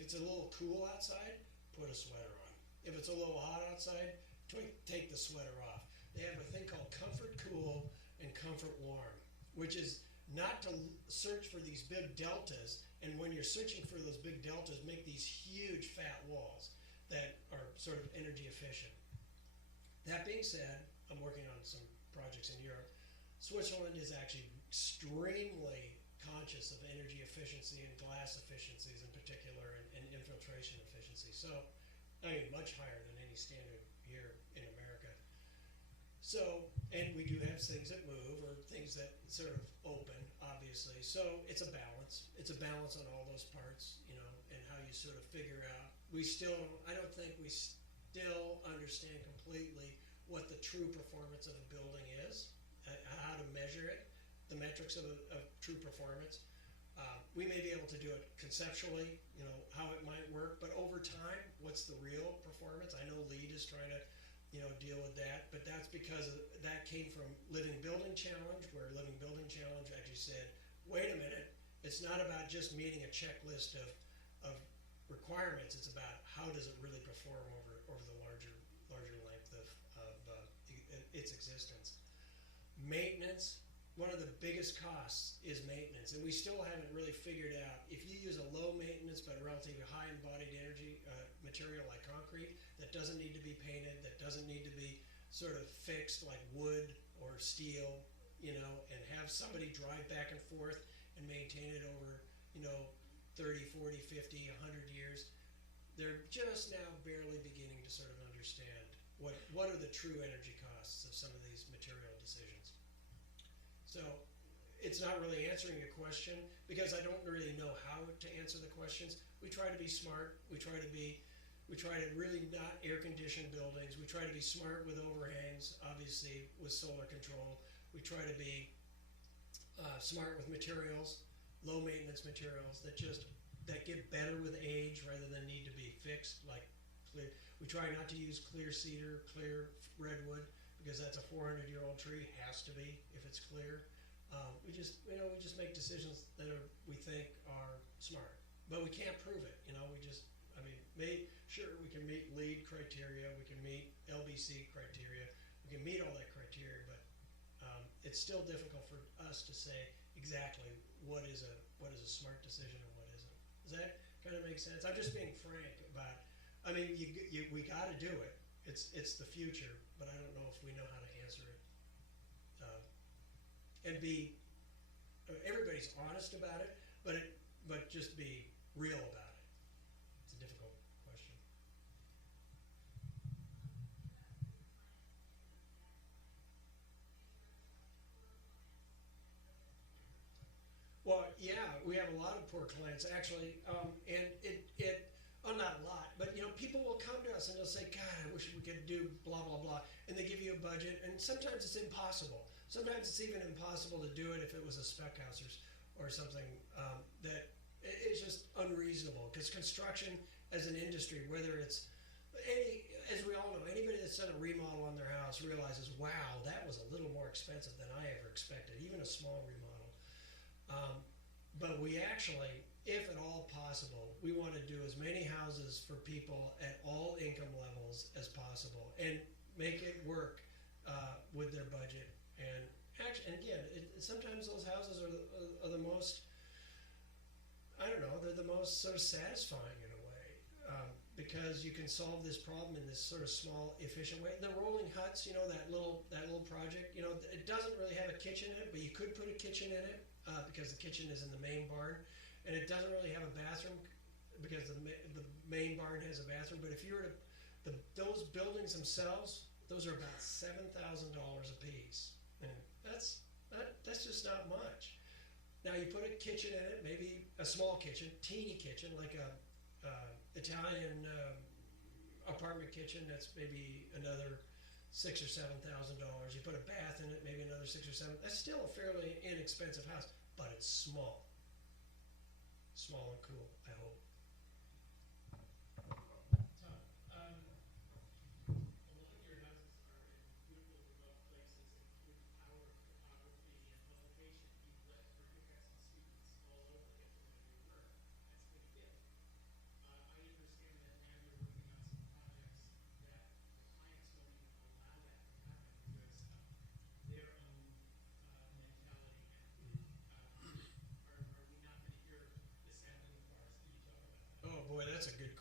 it's a little cool outside, put a sweater on. If it's a little hot outside, take the sweater off. They have a thing called comfort cool and comfort warm, which is not to search for these big deltas, and when you're searching for those big deltas, make these huge fat walls that are sort of energy efficient. That being said, I'm working on some projects in Europe. Switzerland is actually extremely conscious of energy efficiency and glass efficiencies in particular, and infiltration efficiency. So, I mean, much higher than any standard here in America. So, and we do have things that move or things that sort of open, obviously. So it's a balance. It's a balance on all those parts, you know, and how you sort of figure out. I don't think we still understand completely what the true performance of a building is, how to measure it, the metrics of true performance. We may be able to do it conceptually, you know, how it might work, but over time, what's the real performance? I know LEED is trying to, you know, deal with that, but that's because that came from Living Building Challenge, where Living Building Challenge actually said, wait a minute, it's not about just meeting a checklist of requirements, it's about how does it really perform over the larger length of its existence. Maintenance. One of the biggest costs is maintenance, and we still haven't really figured out if you use a low maintenance but relatively high embodied energy material like concrete that doesn't need to be painted, that doesn't need to be sort of fixed like wood or steel, you know, and have somebody drive back and forth and maintain it over, you know, 30, 40, 50, 100 years. They're just now barely beginning to sort of understand what are the true energy costs of some of these material decisions. So it's not really answering your question because I don't really know how to answer the questions. We try to be smart. We try to really not air condition buildings. We try to be smart with overhangs, obviously with solar control. We try to be smart with materials, low maintenance materials that get better with age rather than need to be fixed, like clear. We try not to use clear cedar, clear redwood, because that's a 400-year-old tree, has to be if it's clear. We just make decisions that we think are smart, but we can't prove it. You know, sure we can meet LEED criteria, we can meet LBC criteria, we can meet all that criteria, but it's still difficult for us to say exactly what is a smart decision and what isn't. Does that kind of make sense? I'm just being frank about. I mean, we got to do it. It's the future, but I don't know if we know how to answer it. And everybody's honest about it, but just be real about it. It's a difficult question. Well, yeah, we have a lot of poor clients actually, and not a lot, but you know, people will come to us and they'll say, God, I wish we could do blah, blah, blah, and they give you a budget, and sometimes it's impossible. Sometimes it's even impossible to do it if it was a spec house or something that is just unreasonable, because construction as an industry, whether it's as we all know, anybody that's done a remodel on their house realizes, wow, that was a little more expensive than I ever expected, even a small remodel. But we actually, if at all possible, we want to do as many houses for people at all income levels as possible and make it work with their budget. And actually, and again, sometimes those houses are the most, I don't know, they're the most sort of satisfying in a way, because you can solve this problem in this sort of small, efficient way. The rolling huts, you know, that little project, you know, it doesn't really have a kitchen in it, but you could put a kitchen in it because the kitchen is in the main barn. And it doesn't really have a bathroom because the main barn has a bathroom. But if you were to, those buildings themselves, those are about $7,000 a piece. And that's just not much. Now you put a kitchen in it, maybe a small kitchen, teeny kitchen, like a Italian apartment kitchen. That's maybe another $6,000 or $7,000. You put a bath in it, maybe another 6 or 7. That's still a fairly inexpensive house, but it's small. Small and cool, I hope. Tom, a lot of your houses are in beautiful remote places, and with the power of topography and location, you've got some students all over get to know your work. That's a big gift.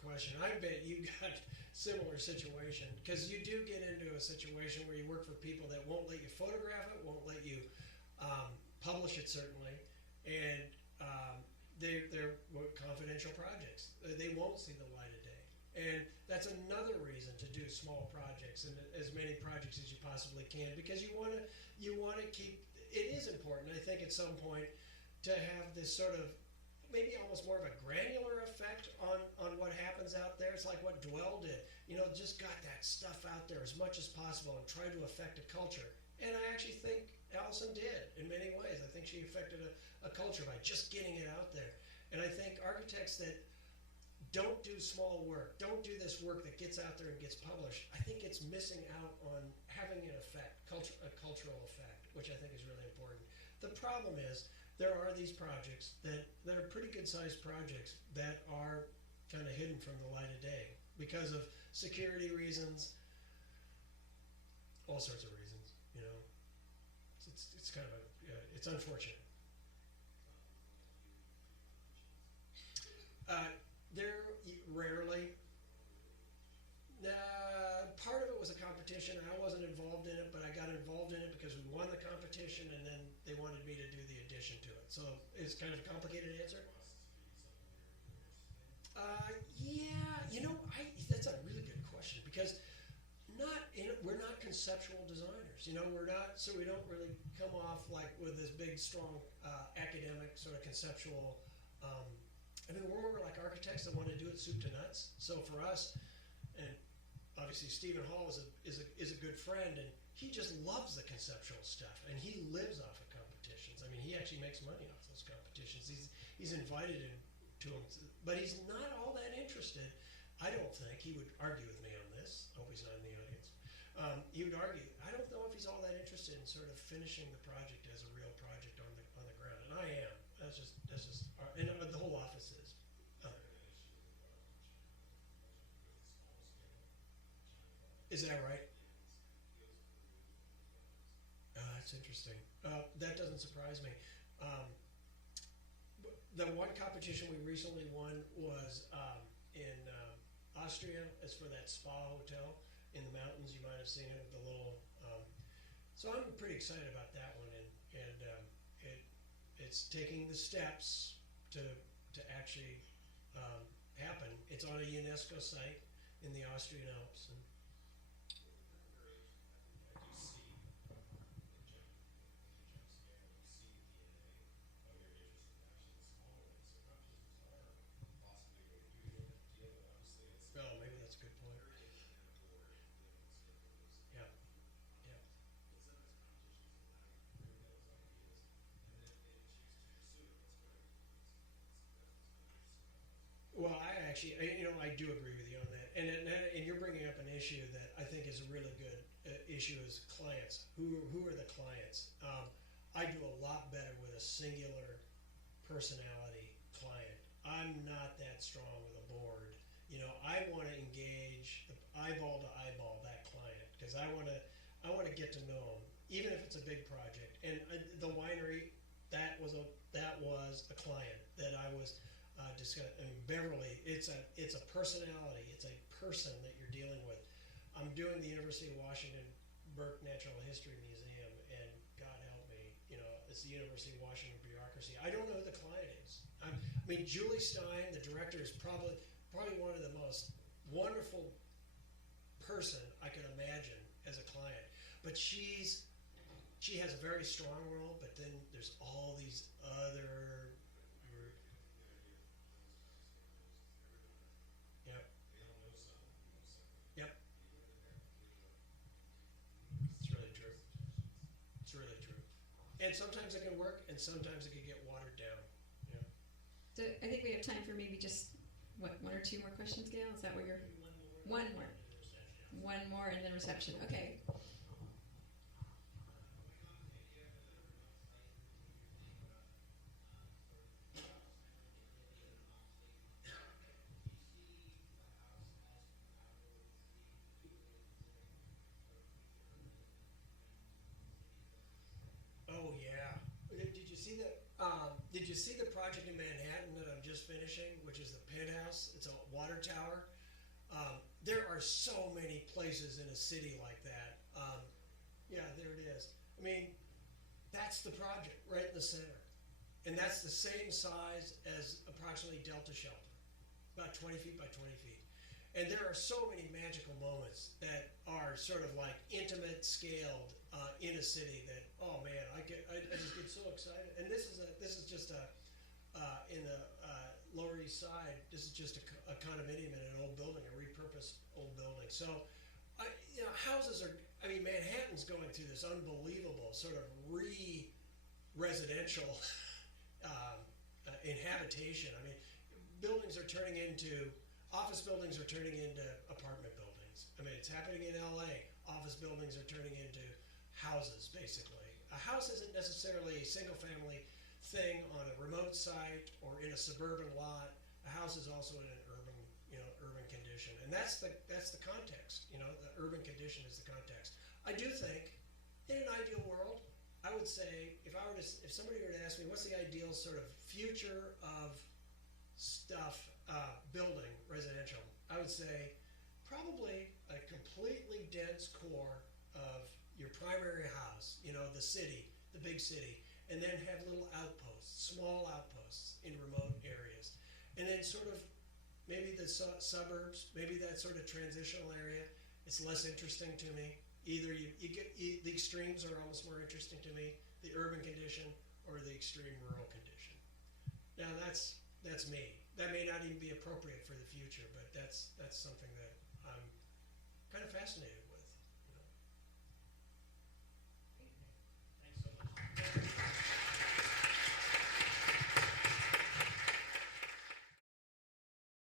question. I bet you got similar situation, because you do get into a situation where you work for people that won't let you photograph it, won't let you publish it certainly, and they're confidential projects. They won't see the light of day, and that's another reason to do small projects and as many projects as you possibly can, because you want to keep. It is important, I think, at some point to have this sort of maybe almost more of a granular effect on what happens out there. It's like what Dwell did, just got that stuff out there as much as possible and tried to affect a culture. And I actually think Allison did in many ways. I think she affected a culture by just getting it out there. And I think architects that don't do small work, don't do this work that gets out there and gets published, I think it's missing out on having an effect, a cultural effect, which I think is really important. The problem is there are these projects that are pretty good sized projects that are kind of hidden from the light of day because of security reasons, all sorts of reasons. It's kind of it's unfortunate. They're rarely. Part of it was a competition. I wasn't involved in it, but I got involved in it because we won the competition, and then they wanted me to do the addition to it. So it's kind of a complicated answer. That's a really good question, because we're not conceptual designers. We're not, so we don't really come off like with this big, strong academic sort of conceptual. We're more like architects that want to do it soup to nuts. So for us, and obviously Stephen Hall is a good friend, and he just loves the conceptual stuff, and he lives off of competitions. He actually makes money off those competitions. He's invited to them, but he's not all that interested. I don't think he would argue with me on this. I hope he's not in the audience. He would argue. I don't know if he's all that interested in sort of finishing the project as a real project on the ground, and I am. That's just, and the whole office is. Is that right? That's interesting. That doesn't surprise me. The one competition we recently won was in Austria. It's for that spa hotel in the mountains. You might have seen it with the little. So I'm pretty excited about that one, and it's taking the steps to actually happen. It's on a UNESCO site in the Austrian Alps. Well, I do agree with you on that, and you're bringing up an issue that I think is a really good issue: is clients. Who are the clients? I do a lot better with a singular personality client. I'm not that strong with a board. I want to engage eyeball to eyeball that client, because I want to get to know them, even if it's a big project. And the winery, that was a client that I was. Beverly, it's a personality. It's a person that you're dealing with. I'm doing the University of Washington Burke Natural History Museum, and God help me, it's the University of Washington bureaucracy. I don't know who the client is. Julie Stein, the director, is probably one of the most wonderful person I could imagine as a client. But she has a very strong role. But then there's all these other. And sometimes it can work, and sometimes it can get watered down. So I think we have time for maybe just, one or two more questions, Gail? Is that what you're... One more. One more, and then reception. Okay. Oh, yeah. Did you see that? did you see the project in Manhattan that I'm just finishing, which is the penthouse? It's a water tower. There are so many places in a city like that. Yeah, there it is. I mean, that's the project right in the center. And that's the same size as approximately Delta Shelter, about 20 feet by 20 feet. And there are so many magical moments that are sort of like intimate scaled in a city that, oh man, I just get so excited. And this is just in the Lower East Side. This is just a condominium in an old building, a repurposed old building. So, houses are. I mean, Manhattan's going through this unbelievable sort of residential inhabitation. I mean, office buildings are turning into apartment buildings. I mean, it's happening in LA. Office buildings are turning into houses, basically. A house isn't necessarily a single family thing on a remote site or in a suburban lot. A house is also in an urban condition. And that's the context. The urban condition is the context. I do think, in an ideal world, I would say, if somebody were to ask me, what's the ideal sort of future of stuff, building residential, I would say probably a completely dense core of your primary house, the city, the big city, and then have little outposts, small outposts in remote areas. And then sort of maybe the suburbs, maybe that sort of transitional area, it's less interesting to me. Either the extremes are almost more interesting to me, the urban condition or the extreme rural condition. Now that's me. That may not even be appropriate for the future, but that's something that I'm kind of fascinated with. Thanks so much.